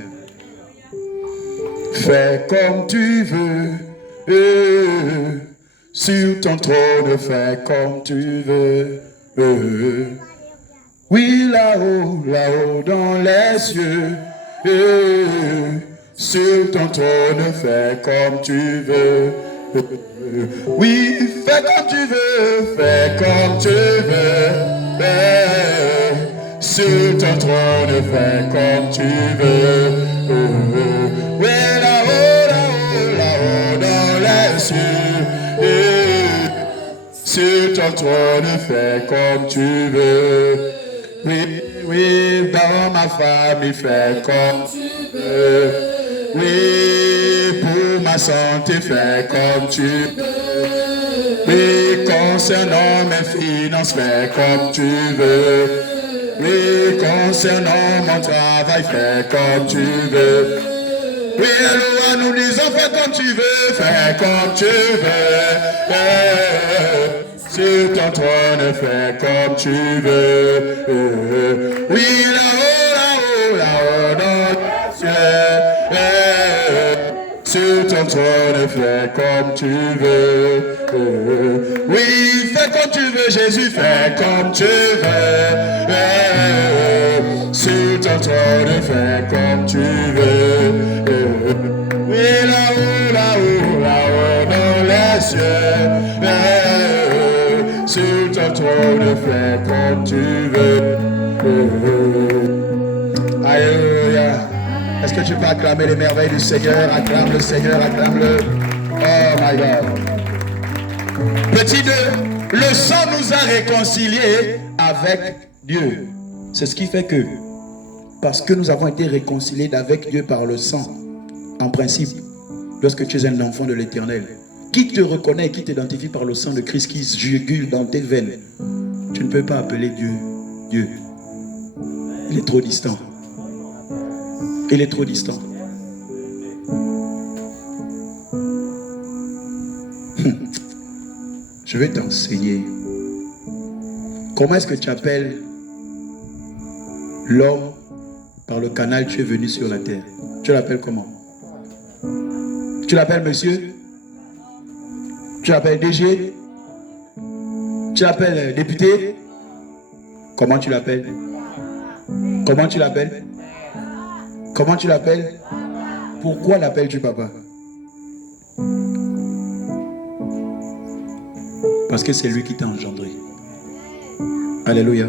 Fais comme tu veux. Sur ton trône, fais comme tu veux. Oui, là-haut, là-haut dans les cieux, sur ton trône, fais comme tu veux. Oui, fais comme tu veux, fais comme tu veux. Sur ton trône, fais comme tu veux. Oui, là-haut, là-haut, là-haut dans les cieux, sur ton trône, fais comme tu veux. Oui, oui, dans ma famille, fais comme tu veux. Oui, pour ma santé, fais comme tu veux. Oui, concernant mes finances, fais comme tu veux. Oui, concernant mon travail, fais comme tu veux. Oui, Eloa, nous disons, fais comme tu veux, fais comme tu veux. Sur ton trône, fais comme tu veux. Oui, là-haut, là-haut, là-haut dans les cieux. Sur ton trône, fais comme tu veux. Oui, fais comme tu veux, Jésus, fais comme tu veux. Sur ton trône, fais comme tu veux. Oui, là-haut, là-haut, là-haut dans les cieux. Sur ton trône, fais comme tu veux. Alléluia. Est-ce que tu peux acclamer les merveilles du Seigneur? Acclame le Seigneur, acclame-le. Oh my God. Petit 2, le sang nous a réconciliés avec Dieu. C'est ce qui fait que, parce que nous avons été réconciliés avec Dieu par le sang, en principe, lorsque tu es un enfant de l'Éternel, qui te reconnaît, qui t'identifie par le sang de Christ qui jugule dans tes veines, tu ne peux pas appeler Dieu Dieu. Il est trop distant. Il est trop distant. Je vais t'enseigner. Comment est-ce que tu appelles l'homme par le canal tu es venu sur la terre? Tu l'appelles comment? Tu l'appelles monsieur? Tu l'appelles DG? Tu l'appelles député? Comment tu l'appelles? Comment tu l'appelles? Comment tu l'appelles? Pourquoi l'appelles-tu papa? Parce que c'est lui qui t'a engendré. Alléluia.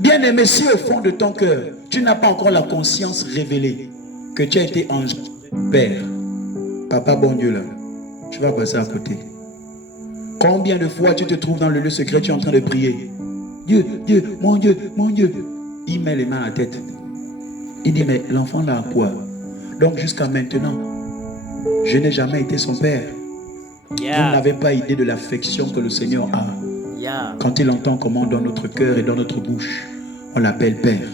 Bien-aimé, si au fond de ton cœur, tu n'as pas encore la conscience révélée que tu as été engendré Père, papa bon Dieu là, tu vas passer à côté. Combien de fois tu te trouves dans le lieu secret, tu es en train de prier. Dieu, Dieu, mon Dieu, mon Dieu. Il met les mains à la tête. Il dit, mais l'enfant là a quoi? Donc jusqu'à maintenant, je n'ai jamais été son père. Vous n'avez pas idée de l'affection que le Seigneur a. Quand il entend comment dans notre cœur et dans notre bouche, on l'appelle Père.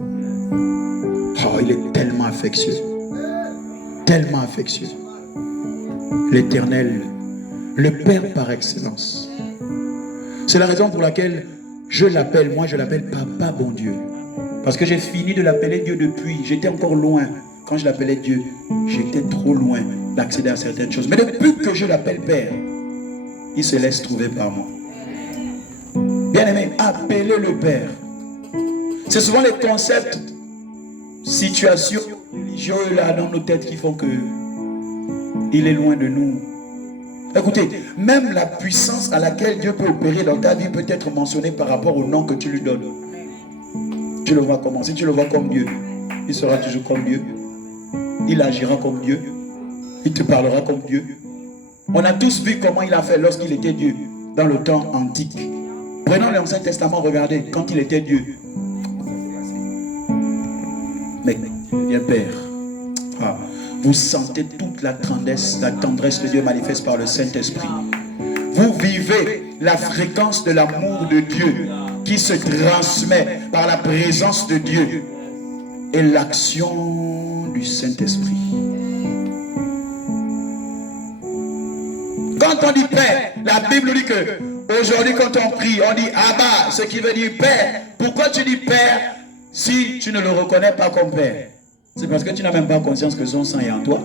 Oh, il est tellement affectueux. Tellement affectueux. L'Éternel, le Père par excellence. C'est la raison pour laquelle je l'appelle, moi je l'appelle Papa bon Dieu. Parce que j'ai fini de l'appeler Dieu depuis. J'étais encore loin. Quand je l'appelais Dieu, j'étais trop loin d'accéder à certaines choses. Mais depuis que je l'appelle Père, il se laisse trouver par moi. Bien-aimé, appelez-le Père. C'est souvent les concepts, situations religieuses là dans nos têtes qui font que il est loin de nous. Écoutez, même la puissance à laquelle Dieu peut opérer dans ta vie peut être mentionnée par rapport au nom que tu lui donnes. Tu le vois comment? Si tu le vois comme Dieu, il sera toujours comme Dieu. Il agira comme Dieu. Il te parlera comme Dieu. On a tous vu comment il a fait lorsqu'il était Dieu dans le temps antique. Prenons l'Ancien Testament, regardez, quand il était Dieu. Mais il devient Père. Ah. vous sentez toute la tendresse de Dieu manifeste par le Saint-Esprit. Vous vivez la fréquence de l'amour de Dieu qui se transmet par la présence de Dieu et l'action du Saint-Esprit. Quand on dit Père, la Bible dit que aujourd'hui quand on prie, on dit Abba, ce qui veut dire Père. Pourquoi tu dis Père si tu ne le reconnais pas comme Père? C'est parce que tu n'as même pas conscience que son sang est en toi.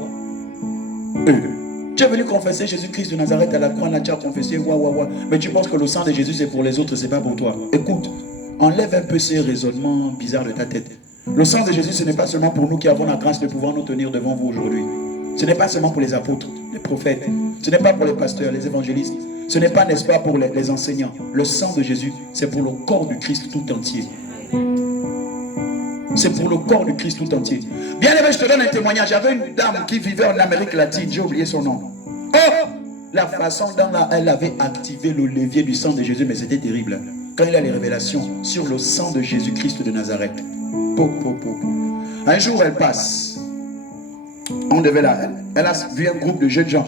Tu es venu confesser Jésus-Christ de Nazareth à la croix, là tu as confessé, mais tu penses que le sang de Jésus c'est pour les autres, c'est pas pour toi. Écoute, enlève un peu ces raisonnements bizarres de ta tête. Le sang de Jésus, ce n'est pas seulement pour nous qui avons la grâce de pouvoir nous tenir devant vous aujourd'hui. Ce n'est pas seulement pour les apôtres, les prophètes. Ce n'est pas pour les pasteurs, les évangélistes. Ce n'est pas, n'est-ce pas, pour les enseignants. Le sang de Jésus, c'est pour le corps du Christ tout entier. C'est pour le corps du Christ tout entier. Bien aimé, je te donne un témoignage. J'avais une dame qui vivait en Amérique latine. J'ai oublié son nom. Oh! La façon dont elle avait activé le levier du sang de Jésus, mais c'était terrible. Quand il a les révélations sur le sang de Jésus-Christ de Nazareth. Un jour, elle passe. On devait elle a vu un groupe de jeunes gens.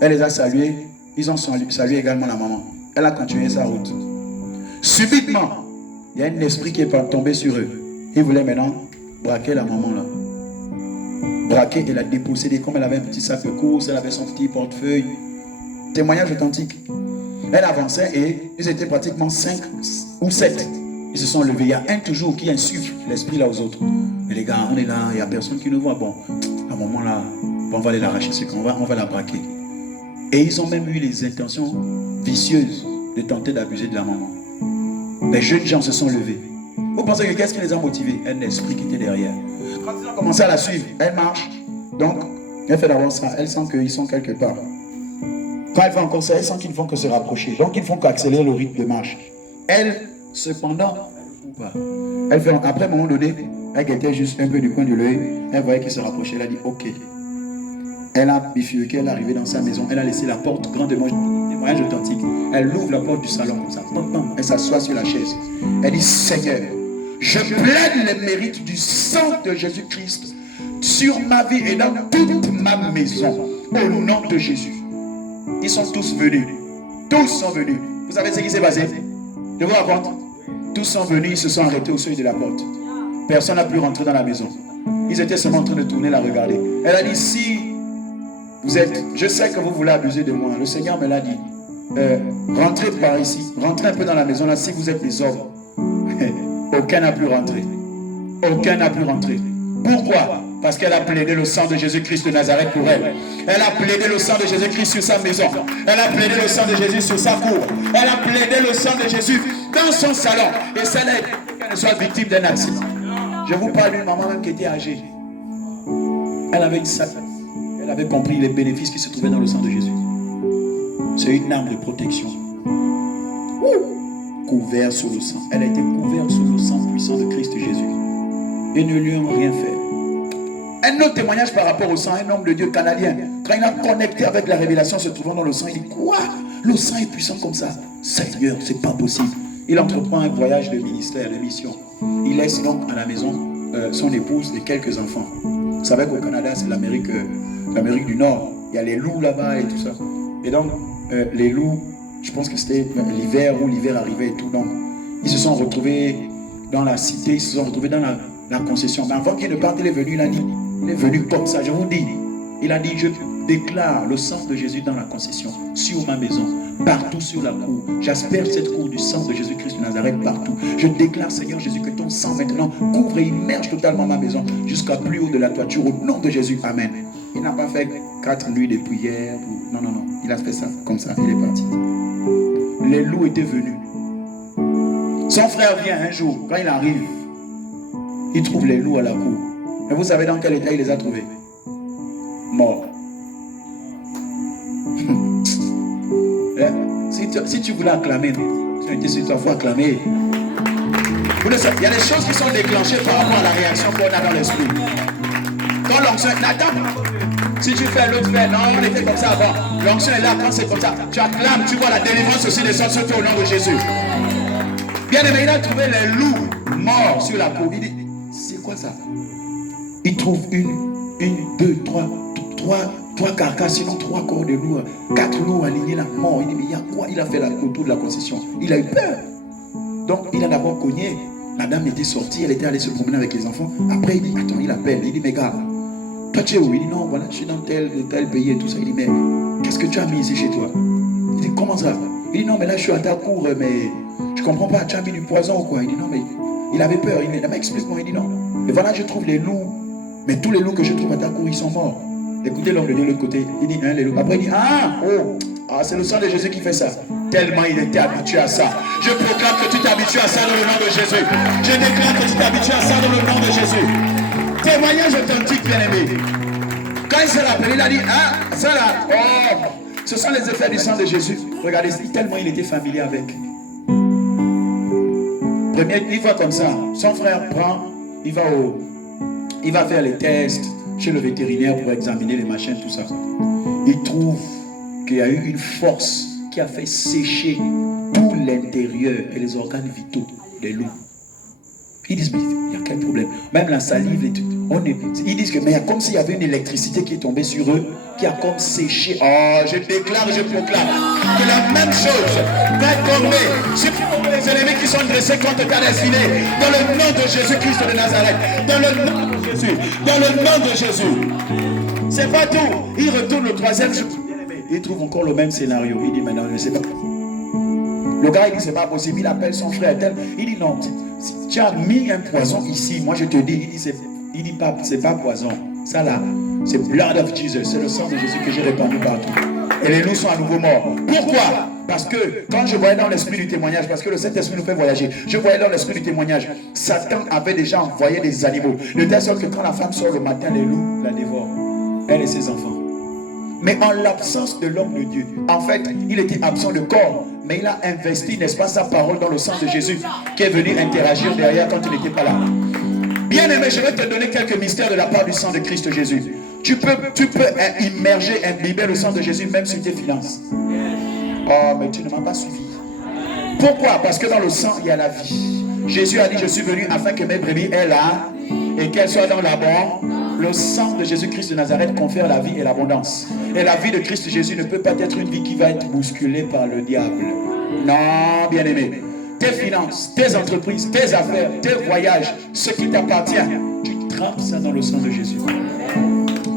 Elle les a salués. Ils ont salué également la maman. Elle a continué sa route. Subitement, il y a un esprit qui est tombé sur eux. Il voulait maintenant braquer la maman là. Braquer et la déposséder. Comme elle avait un petit sac de course, elle avait son petit portefeuille. Témoignage authentique. Elle avançait et ils étaient pratiquement 5 ou 7. Ils se sont levés. Il y a un toujours qui insuffle l'esprit là aux autres. Mais les gars, on est là, il n'y a personne qui nous voit. Bon, à un moment là, on va aller l'arracher, c'est qu'on va la braquer. Et ils ont même eu les intentions vicieuses de tenter d'abuser de la maman. Les jeunes gens se sont levés. Vous pensez que qu'est-ce qui les a motivés? Un esprit qui était derrière. Quand ils ont commencé à la suivre, elle marche. Donc, elle fait d'abord ça. Elle sent qu'ils sont quelque part. Quand elle fait encore ça, elle sent qu'ils ne font que se rapprocher. Donc, ils ne font qu'accélérer le rythme de marche. Elle, cependant, elle fait, après un moment donné, elle guettait juste un peu du coin de l'œil. Elle voyait qu'ils se rapprochaient. Elle a dit OK. Elle a bifurqué, elle est arrivée dans sa maison. Elle a laissé la porte grandement, témoignage authentique. Elle ouvre la porte du salon comme ça. Elle s'assoit sur la chaise. Elle dit Seigneur, je plaide les mérites du sang de Jésus-Christ sur ma vie et dans toute ma maison. Au nom de Jésus. Ils sont tous venus. Tous sont venus. Vous savez ce qui s'est passé? Je vous raconte. Tous sont venus, ils se sont arrêtés au seuil de la porte. Personne n'a pu rentrer dans la maison. Ils étaient seulement en train de tourner, la regarder. Elle a dit, si vous êtes, je sais que vous voulez abuser de moi. Le Seigneur me l'a dit. Rentrez par ici. Rentrez un peu dans la maison là. Si vous êtes des hommes, aucun n'a pu rentrer. Aucun n'a pu rentrer. Pourquoi? Parce qu'elle a plaidé le sang de Jésus-Christ de Nazareth pour elle. Elle a plaidé le sang de Jésus-Christ sur sa maison. Elle a plaidé le sang de Jésus sur sa cour. Elle a plaidé le sang de Jésus dans son salon. Et celle-là, qu'elle soit victime d'un accident. Je vous parle d'une maman même qui était âgée. Elle avait compris les bénéfices qui se trouvaient dans le sang de Jésus. C'est une arme de protection. Couvert sur le sang. Elle a été couverte sur le sang puissant de Christ Jésus. Et ne lui ont rien fait. Un autre témoignage par rapport au sang, un homme de Dieu canadien, quand il a connecté avec la révélation se trouvant dans le sang, il dit quoi? Le sang est puissant comme ça? Seigneur, c'est pas possible. Il entreprend un voyage de ministère, de mission. Il laisse donc à la maison son épouse et quelques enfants. Vous savez qu'au Canada, c'est l'Amérique du Nord. Il y a les loups là-bas et tout ça. Et donc, les loups, je pense que c'était l'hiver où l'hiver arrivait et tout. Donc, ils se sont retrouvés dans la cité, ils se sont retrouvés dans la concession. Mais avant qu'il ne parte, il est venu, il a dit, il est venu comme ça, je vous dis. Il a dit, je déclare le sang de Jésus dans la concession, sur ma maison, partout sur la cour. J'asperge cette cour du sang de Jésus-Christ de Nazareth partout. Je déclare, Seigneur Jésus, que ton sang maintenant couvre et immerge totalement ma maison jusqu'à plus haut de la toiture. Au nom de Jésus, Amen. Il n'a pas fait 4 nuits de prière. Non. Il a fait ça comme ça, il est parti. Les loups étaient venus. Son frère vient un jour, quand il arrive, il trouve les loups à la cour. Et vous savez dans quel état il les a trouvés? Morts. Si tu voulais acclamer, tu étais sur toi, faut acclamer. Vous le savez, il y a des choses qui sont déclenchées par rapport à la réaction qu'on a dans l'esprit. Quand l'onction est n'attends pas. Si tu fais l'autre fait, non, on était comme ça avant. L'onction est là quand c'est comme ça. Tu acclames, tu vois la délivrance aussi descendre sur toi au nom de Jésus. Bien aimé, il a trouvé les loups morts sur la cour. Il dit, c'est quoi ça? il trouve une, deux, trois carcasses, sinon 3 corps de loups, 4 loups alignés, la mort. Il dit, mais il y a quoi? Il a fait autour de la concession. Il a eu peur. Donc, il a d'abord cogné. La dame était sortie, elle était allée se promener avec les enfants. Après, il dit, attends, il appelle. Il dit, mais gars, toi tu es où? Il dit, non, voilà, je suis dans tel pays et tout ça. Il dit, mais qu'est-ce que tu as mis ici chez toi? Il dit, comment ça? Il dit, non, mais là, je suis à ta cour, mais je comprends pas, tu as mis du poison ou quoi? Il dit, non, mais il avait peur. Il dit, mais explique-moi. Il dit, non. Et voilà, je trouve les loups. Mais tous les loups que je trouve à ta cour, ils sont morts. Écoutez l'homme de Dieu de l'autre côté. Il dit, les loups. Après, il dit, c'est le sang de Jésus qui fait ça. Tellement il était habitué à ça. Je proclame que tu t'habitues à ça dans le nom de Jésus. Je déclare que tu t'habitues à ça dans le nom de Jésus. Témoignage authentique, bien-aimé. Quand il s'est rappelé, il a dit, ça là, ce sont les effets du sang de Jésus. Regardez, tellement il était familier avec. Premier, il voit comme ça. Son frère prend, il va faire les tests chez le vétérinaire pour examiner les machines, tout ça. Il trouve qu'il y a eu une force qui a fait sécher tout l'intérieur et les organes vitaux des loups. Ils disent, mais il y a quel problème? Même la salive, ils disent que mais il y a comme s'il y avait une électricité qui est tombée sur eux, qui a comme séché. Je déclare, je proclame que la même chose va tomber sur les ennemis qui sont dressés contre ta destinée. Dans le nom de Jésus-Christ de Nazareth. Dans le nom de Jésus. Dans le nom de Jésus. C'est pas tout. Il retourne le 3e jour. Il trouve encore le même scénario. Il dit maintenant, je ne sais pas. Le gars, il dit, c'est pas possible. Il appelle son frère. Il dit, non, tu as mis un poison ici. Moi, je te dis, il dit pas, c'est pas poison. Ça là, c'est blood of Jesus. C'est le sang de Jésus que j'ai répandu partout. Et les loups sont à nouveau morts. Pourquoi? Parce que quand je voyais dans l'esprit du témoignage, parce que le Saint-Esprit nous fait voyager, je voyais dans l'esprit du témoignage, Satan avait déjà envoyé des animaux. De telle sorte que quand la femme sort le matin, les loups la dévorent. Elle et ses enfants. Mais en l'absence de l'homme de Dieu, en fait, il était absent de corps, mais il a investi, n'est-ce pas, sa parole dans le sang de Jésus, qui est venu interagir derrière quand il n'était pas là. Bien aimé, je vais te donner quelques mystères de la part du sang de Christ Jésus. Tu peux immerger, imbiber le sang de Jésus même sur tes finances. Mais tu ne m'as pas suivi. Pourquoi? Parce que dans le sang, il y a la vie. Jésus a dit, je suis venu afin que mes brebis aient là et qu'elles soient dans l'abondance. Le sang de Jésus-Christ de Nazareth confère la vie et l'abondance. Et la vie de Christ Jésus ne peut pas être une vie qui va être bousculée par le diable. Non, bien-aimé. Tes finances, tes entreprises, tes affaires, tes voyages, ce qui t'appartient, tu trempes ça dans le sang de Jésus.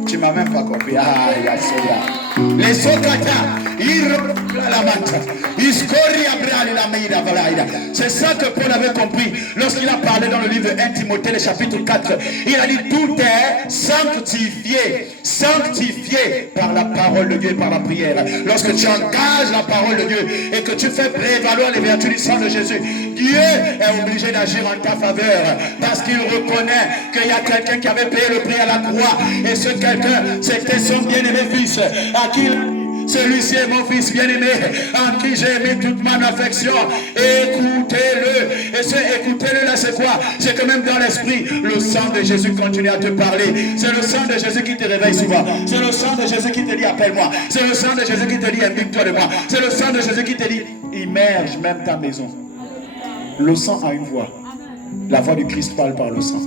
Tu m'as même pas compris. Les socata, c'est ça que Paul avait compris lorsqu'il a parlé dans le livre de 1 Timothée, le chapitre 4. Il a dit tout est sanctifié par la parole de Dieu et par la prière. Lorsque tu engages la parole de Dieu et que tu fais prévaloir les vertus du sang de Jésus, Dieu est obligé d'agir en ta faveur parce qu'il reconnaît qu'il y a quelqu'un qui avait payé le prix à la croix et ce quelqu'un, c'était son bien-aimé fils à qui celui-ci est mon fils bien-aimé, en qui j'ai mis toute mon affection. Écoutez-le. Et ce écoutez-le là, c'est quoi? C'est que même dans l'esprit, le sang de Jésus continue à te parler. C'est le sang de Jésus qui te réveille souvent. C'est le sang de Jésus qui te dit appelle-moi. C'est le sang de Jésus qui te dit imbibe-toi de moi. C'est le sang de Jésus qui te dit immerge même ta maison. Le sang a une voix. La voix du Christ parle par le sang.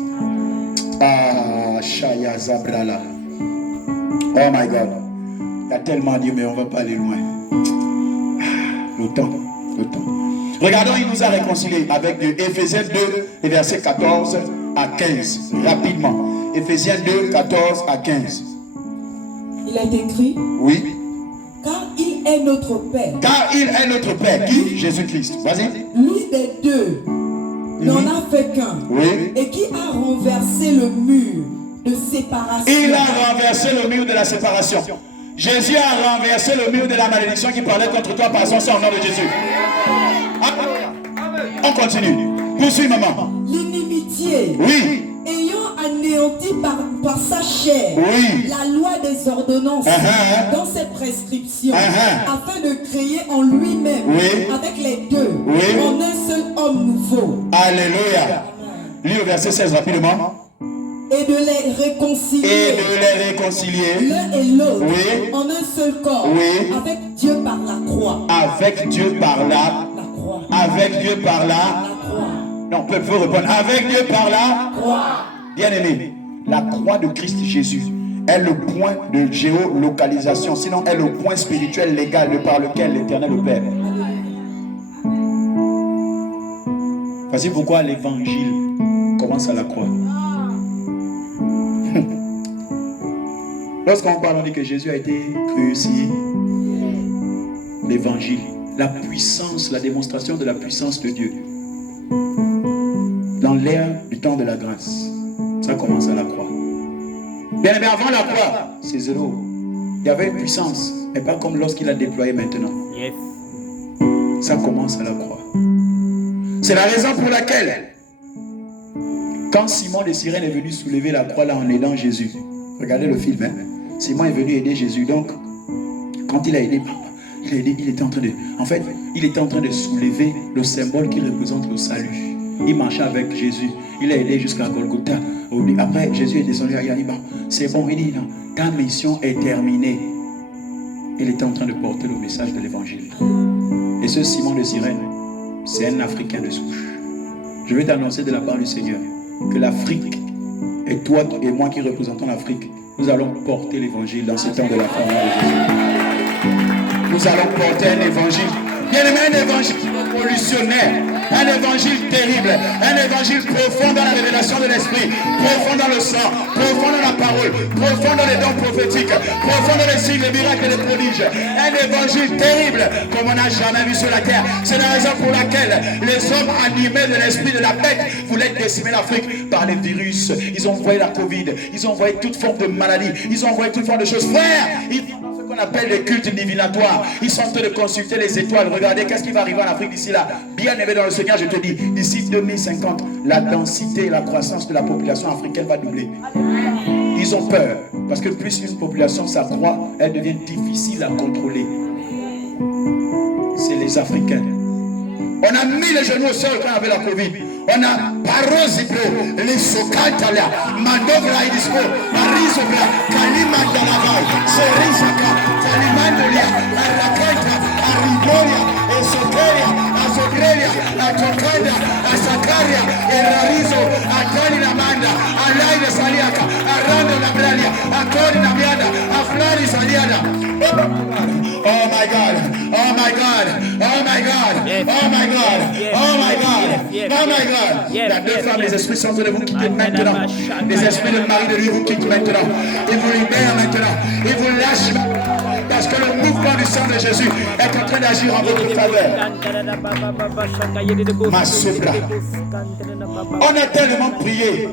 Shaya Zabrala. Oh my God. Il y a tellement dit, mais on ne va pas aller loin. Le temps. Regardons, il nous a réconciliés avec Dieu. Éphésiens 2, les versets 14 à 15. Rapidement. Éphésiens 2, 14 à 15. Il est écrit. Oui. Car il est notre Père. Car il est notre Père. Qui? Jésus-Christ. Vas-y. Lui des deux n'en a fait qu'un. Oui. Et qui a renversé le mur de séparation. Il a renversé le mur de la séparation. Jésus a renversé le mur de la malédiction qui parlait contre toi par son sang au nom de Jésus. On continue. Poursuis, maman. L'inimitié. Oui. Ayant anéanti par sa chair la loi des ordonnances dans ses prescriptions, afin de créer en lui-même, avec les deux, en un seul homme nouveau. Alléluia. Lis le verset 16 rapidement. Et de les réconcilier. L'un et l'autre. En un seul corps. Avec Dieu par la croix. Avec Dieu par la croix. Avec Dieu par la croix. Non, peut répondre. Avec Dieu par la croix. Bien aimé. la croix de Christ Jésus est le point de géolocalisation, sinon est le point spirituel légal par lequel l'Éternel opère. Voici pourquoi l'évangile commence à la croix. Lorsqu'on parle, on dit que Jésus a été crucifié. L'évangile, la puissance, la démonstration de la puissance de Dieu. Dans l'ère du temps de la grâce, ça commence à la croix. Bien aimé, avant la croix, c'est zéro. Il y avait une puissance, mais pas comme lorsqu'il a déployé maintenant. Yes. Ça commence à la croix. C'est la raison pour laquelle, quand Simon de Cyrène est venu soulever la croix là en aidant Jésus, regardez le film, hein? Simon est venu aider Jésus. Donc, quand il a aidé, il était en train de... En fait, il était en train de soulever le symbole qui représente le salut. Il marchait avec Jésus. Il a aidé jusqu'à Golgotha. Après, Jésus est descendu. Il a dit, bon, c'est bon. Il dit, non, ta mission est terminée. Il était en train de porter le message de l'évangile. Et ce Simon de Cyrène, c'est un Africain de souche. Je vais t'annoncer de la part du Seigneur que l'Afrique, et toi et moi qui représentons l'Afrique, nous allons porter l'évangile dans ce temps de la fin de Jésus. Nous allons porter un évangile. Bien aimé, un évangile révolutionnaire, un évangile terrible, un évangile profond dans la révélation de l'esprit, profond dans le sang, profond dans la parole, profond dans les dons prophétiques, profond dans les signes, les miracles et les prodiges. Un évangile terrible comme on n'a jamais vu sur la terre. C'est la raison pour laquelle les hommes animés de l'esprit de la bête voulaient décimer l'Afrique par les virus. Ils ont envoyé la Covid, ils ont envoyé toute forme de maladie, ils ont envoyé toute forme de choses. Frère, qu'on appelle les cultes divinatoires. Ils sont en train de consulter les étoiles. Regardez qu'est-ce qui va arriver en Afrique d'ici là. Bien aimé dans le Seigneur, je te dis, d'ici 2050, la densité et la croissance de la population africaine va doubler. Ils ont peur. Parce que plus une population s'accroît, elle devient difficile à contrôler. C'est les Africains. On a mis les genoux au sol quand on avait la Covid. On a parosiplo, les sokatala, mandovra idispo, marizobra, kalimandalava, serizaka, talimandolia, arakanta, arigoria, esoteria, azogrelia, atokanda, asakaria, erarizo, atali namanda, alaide saliaka, arando nabralia, akori namiada, aflari saliada. Oh my God, oh my God, oh my God, oh my God, oh my God, oh my God. La deux femmes, les esprits sont de vous quitter maintenant. Les esprits de mari de lui vous quittent maintenant. Ils vous libèrent maintenant. Ils vous lâchent maintenant. Parce que le mouvement du sang de Jésus est en train d'agir en votre faveur. Ma sobra. On a tellement prié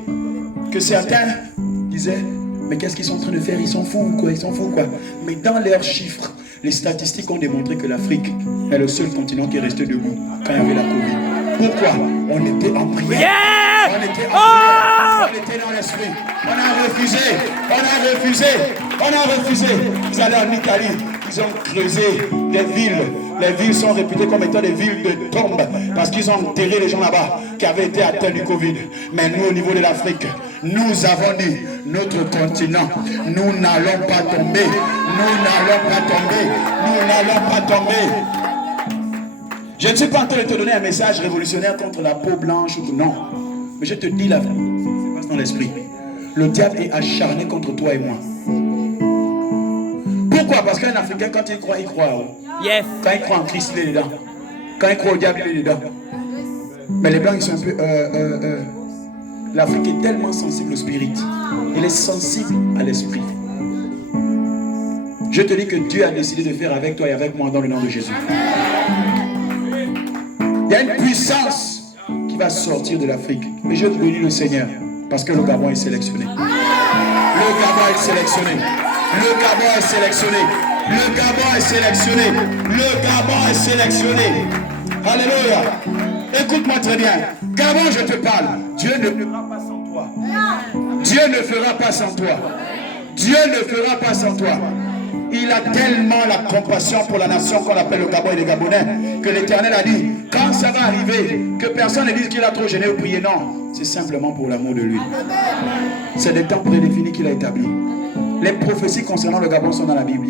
que certains disaient, mais qu'est-ce qu'ils sont en train de faire? Ils s'en foutent quoi? Ils s'en foutent quoi? Mais dans leurs chiffres, les statistiques ont démontré que l'Afrique est le seul continent qui est resté debout quand il y avait la Covid. Pourquoi? On était en prière. Yeah! On était en prière. On était dans l'esprit. On a refusé. On a refusé. On a refusé. Vous allez en Italie. Ils ont creusé des villes. Les villes sont réputées comme étant des villes de tombes parce qu'ils ont enterré les gens là-bas qui avaient été atteints du Covid. Mais nous, au niveau de l'Afrique, nous avons dit, notre continent, nous n'allons pas tomber. Nous n'allons pas tomber. Nous n'allons pas tomber. Je ne suis pas en train de te donner un message révolutionnaire contre la peau blanche ou non. Mais je te dis la vérité, ça passe dans l'esprit. Le diable est acharné contre toi et moi. Pourquoi? Parce qu'un Africain, quand il croit, il croit. Yes. Quand il croit en Christ, il est dedans. Quand il croit au diable, il est dedans. Mais les blancs, ils sont un peu... L'Afrique est tellement sensible au spirit. Il est sensible à l'esprit. Je te dis que Dieu a décidé de faire avec toi et avec moi dans le nom de Jésus. Il y a une puissance qui va sortir de l'Afrique. Mais je bénis le Seigneur parce que le Gabon est sélectionné. Le Gabon est sélectionné. Le Gabon est sélectionné. Le Gabon est sélectionné. Le Gabon est sélectionné. Alléluia. Écoute-moi très bien. Gabon, je te parle. Dieu ne fera pas sans toi. Dieu ne fera pas sans toi. Dieu ne fera pas sans toi. Il a tellement la compassion pour la nation qu'on appelle le Gabon et les Gabonais que l'Éternel a dit, quand ça va arriver, que personne ne dise qu'il a trop gêné ou prié. Non, c'est simplement pour l'amour de lui. C'est des temps prédéfinis qu'il a établis. Les prophéties concernant le Gabon sont dans la Bible.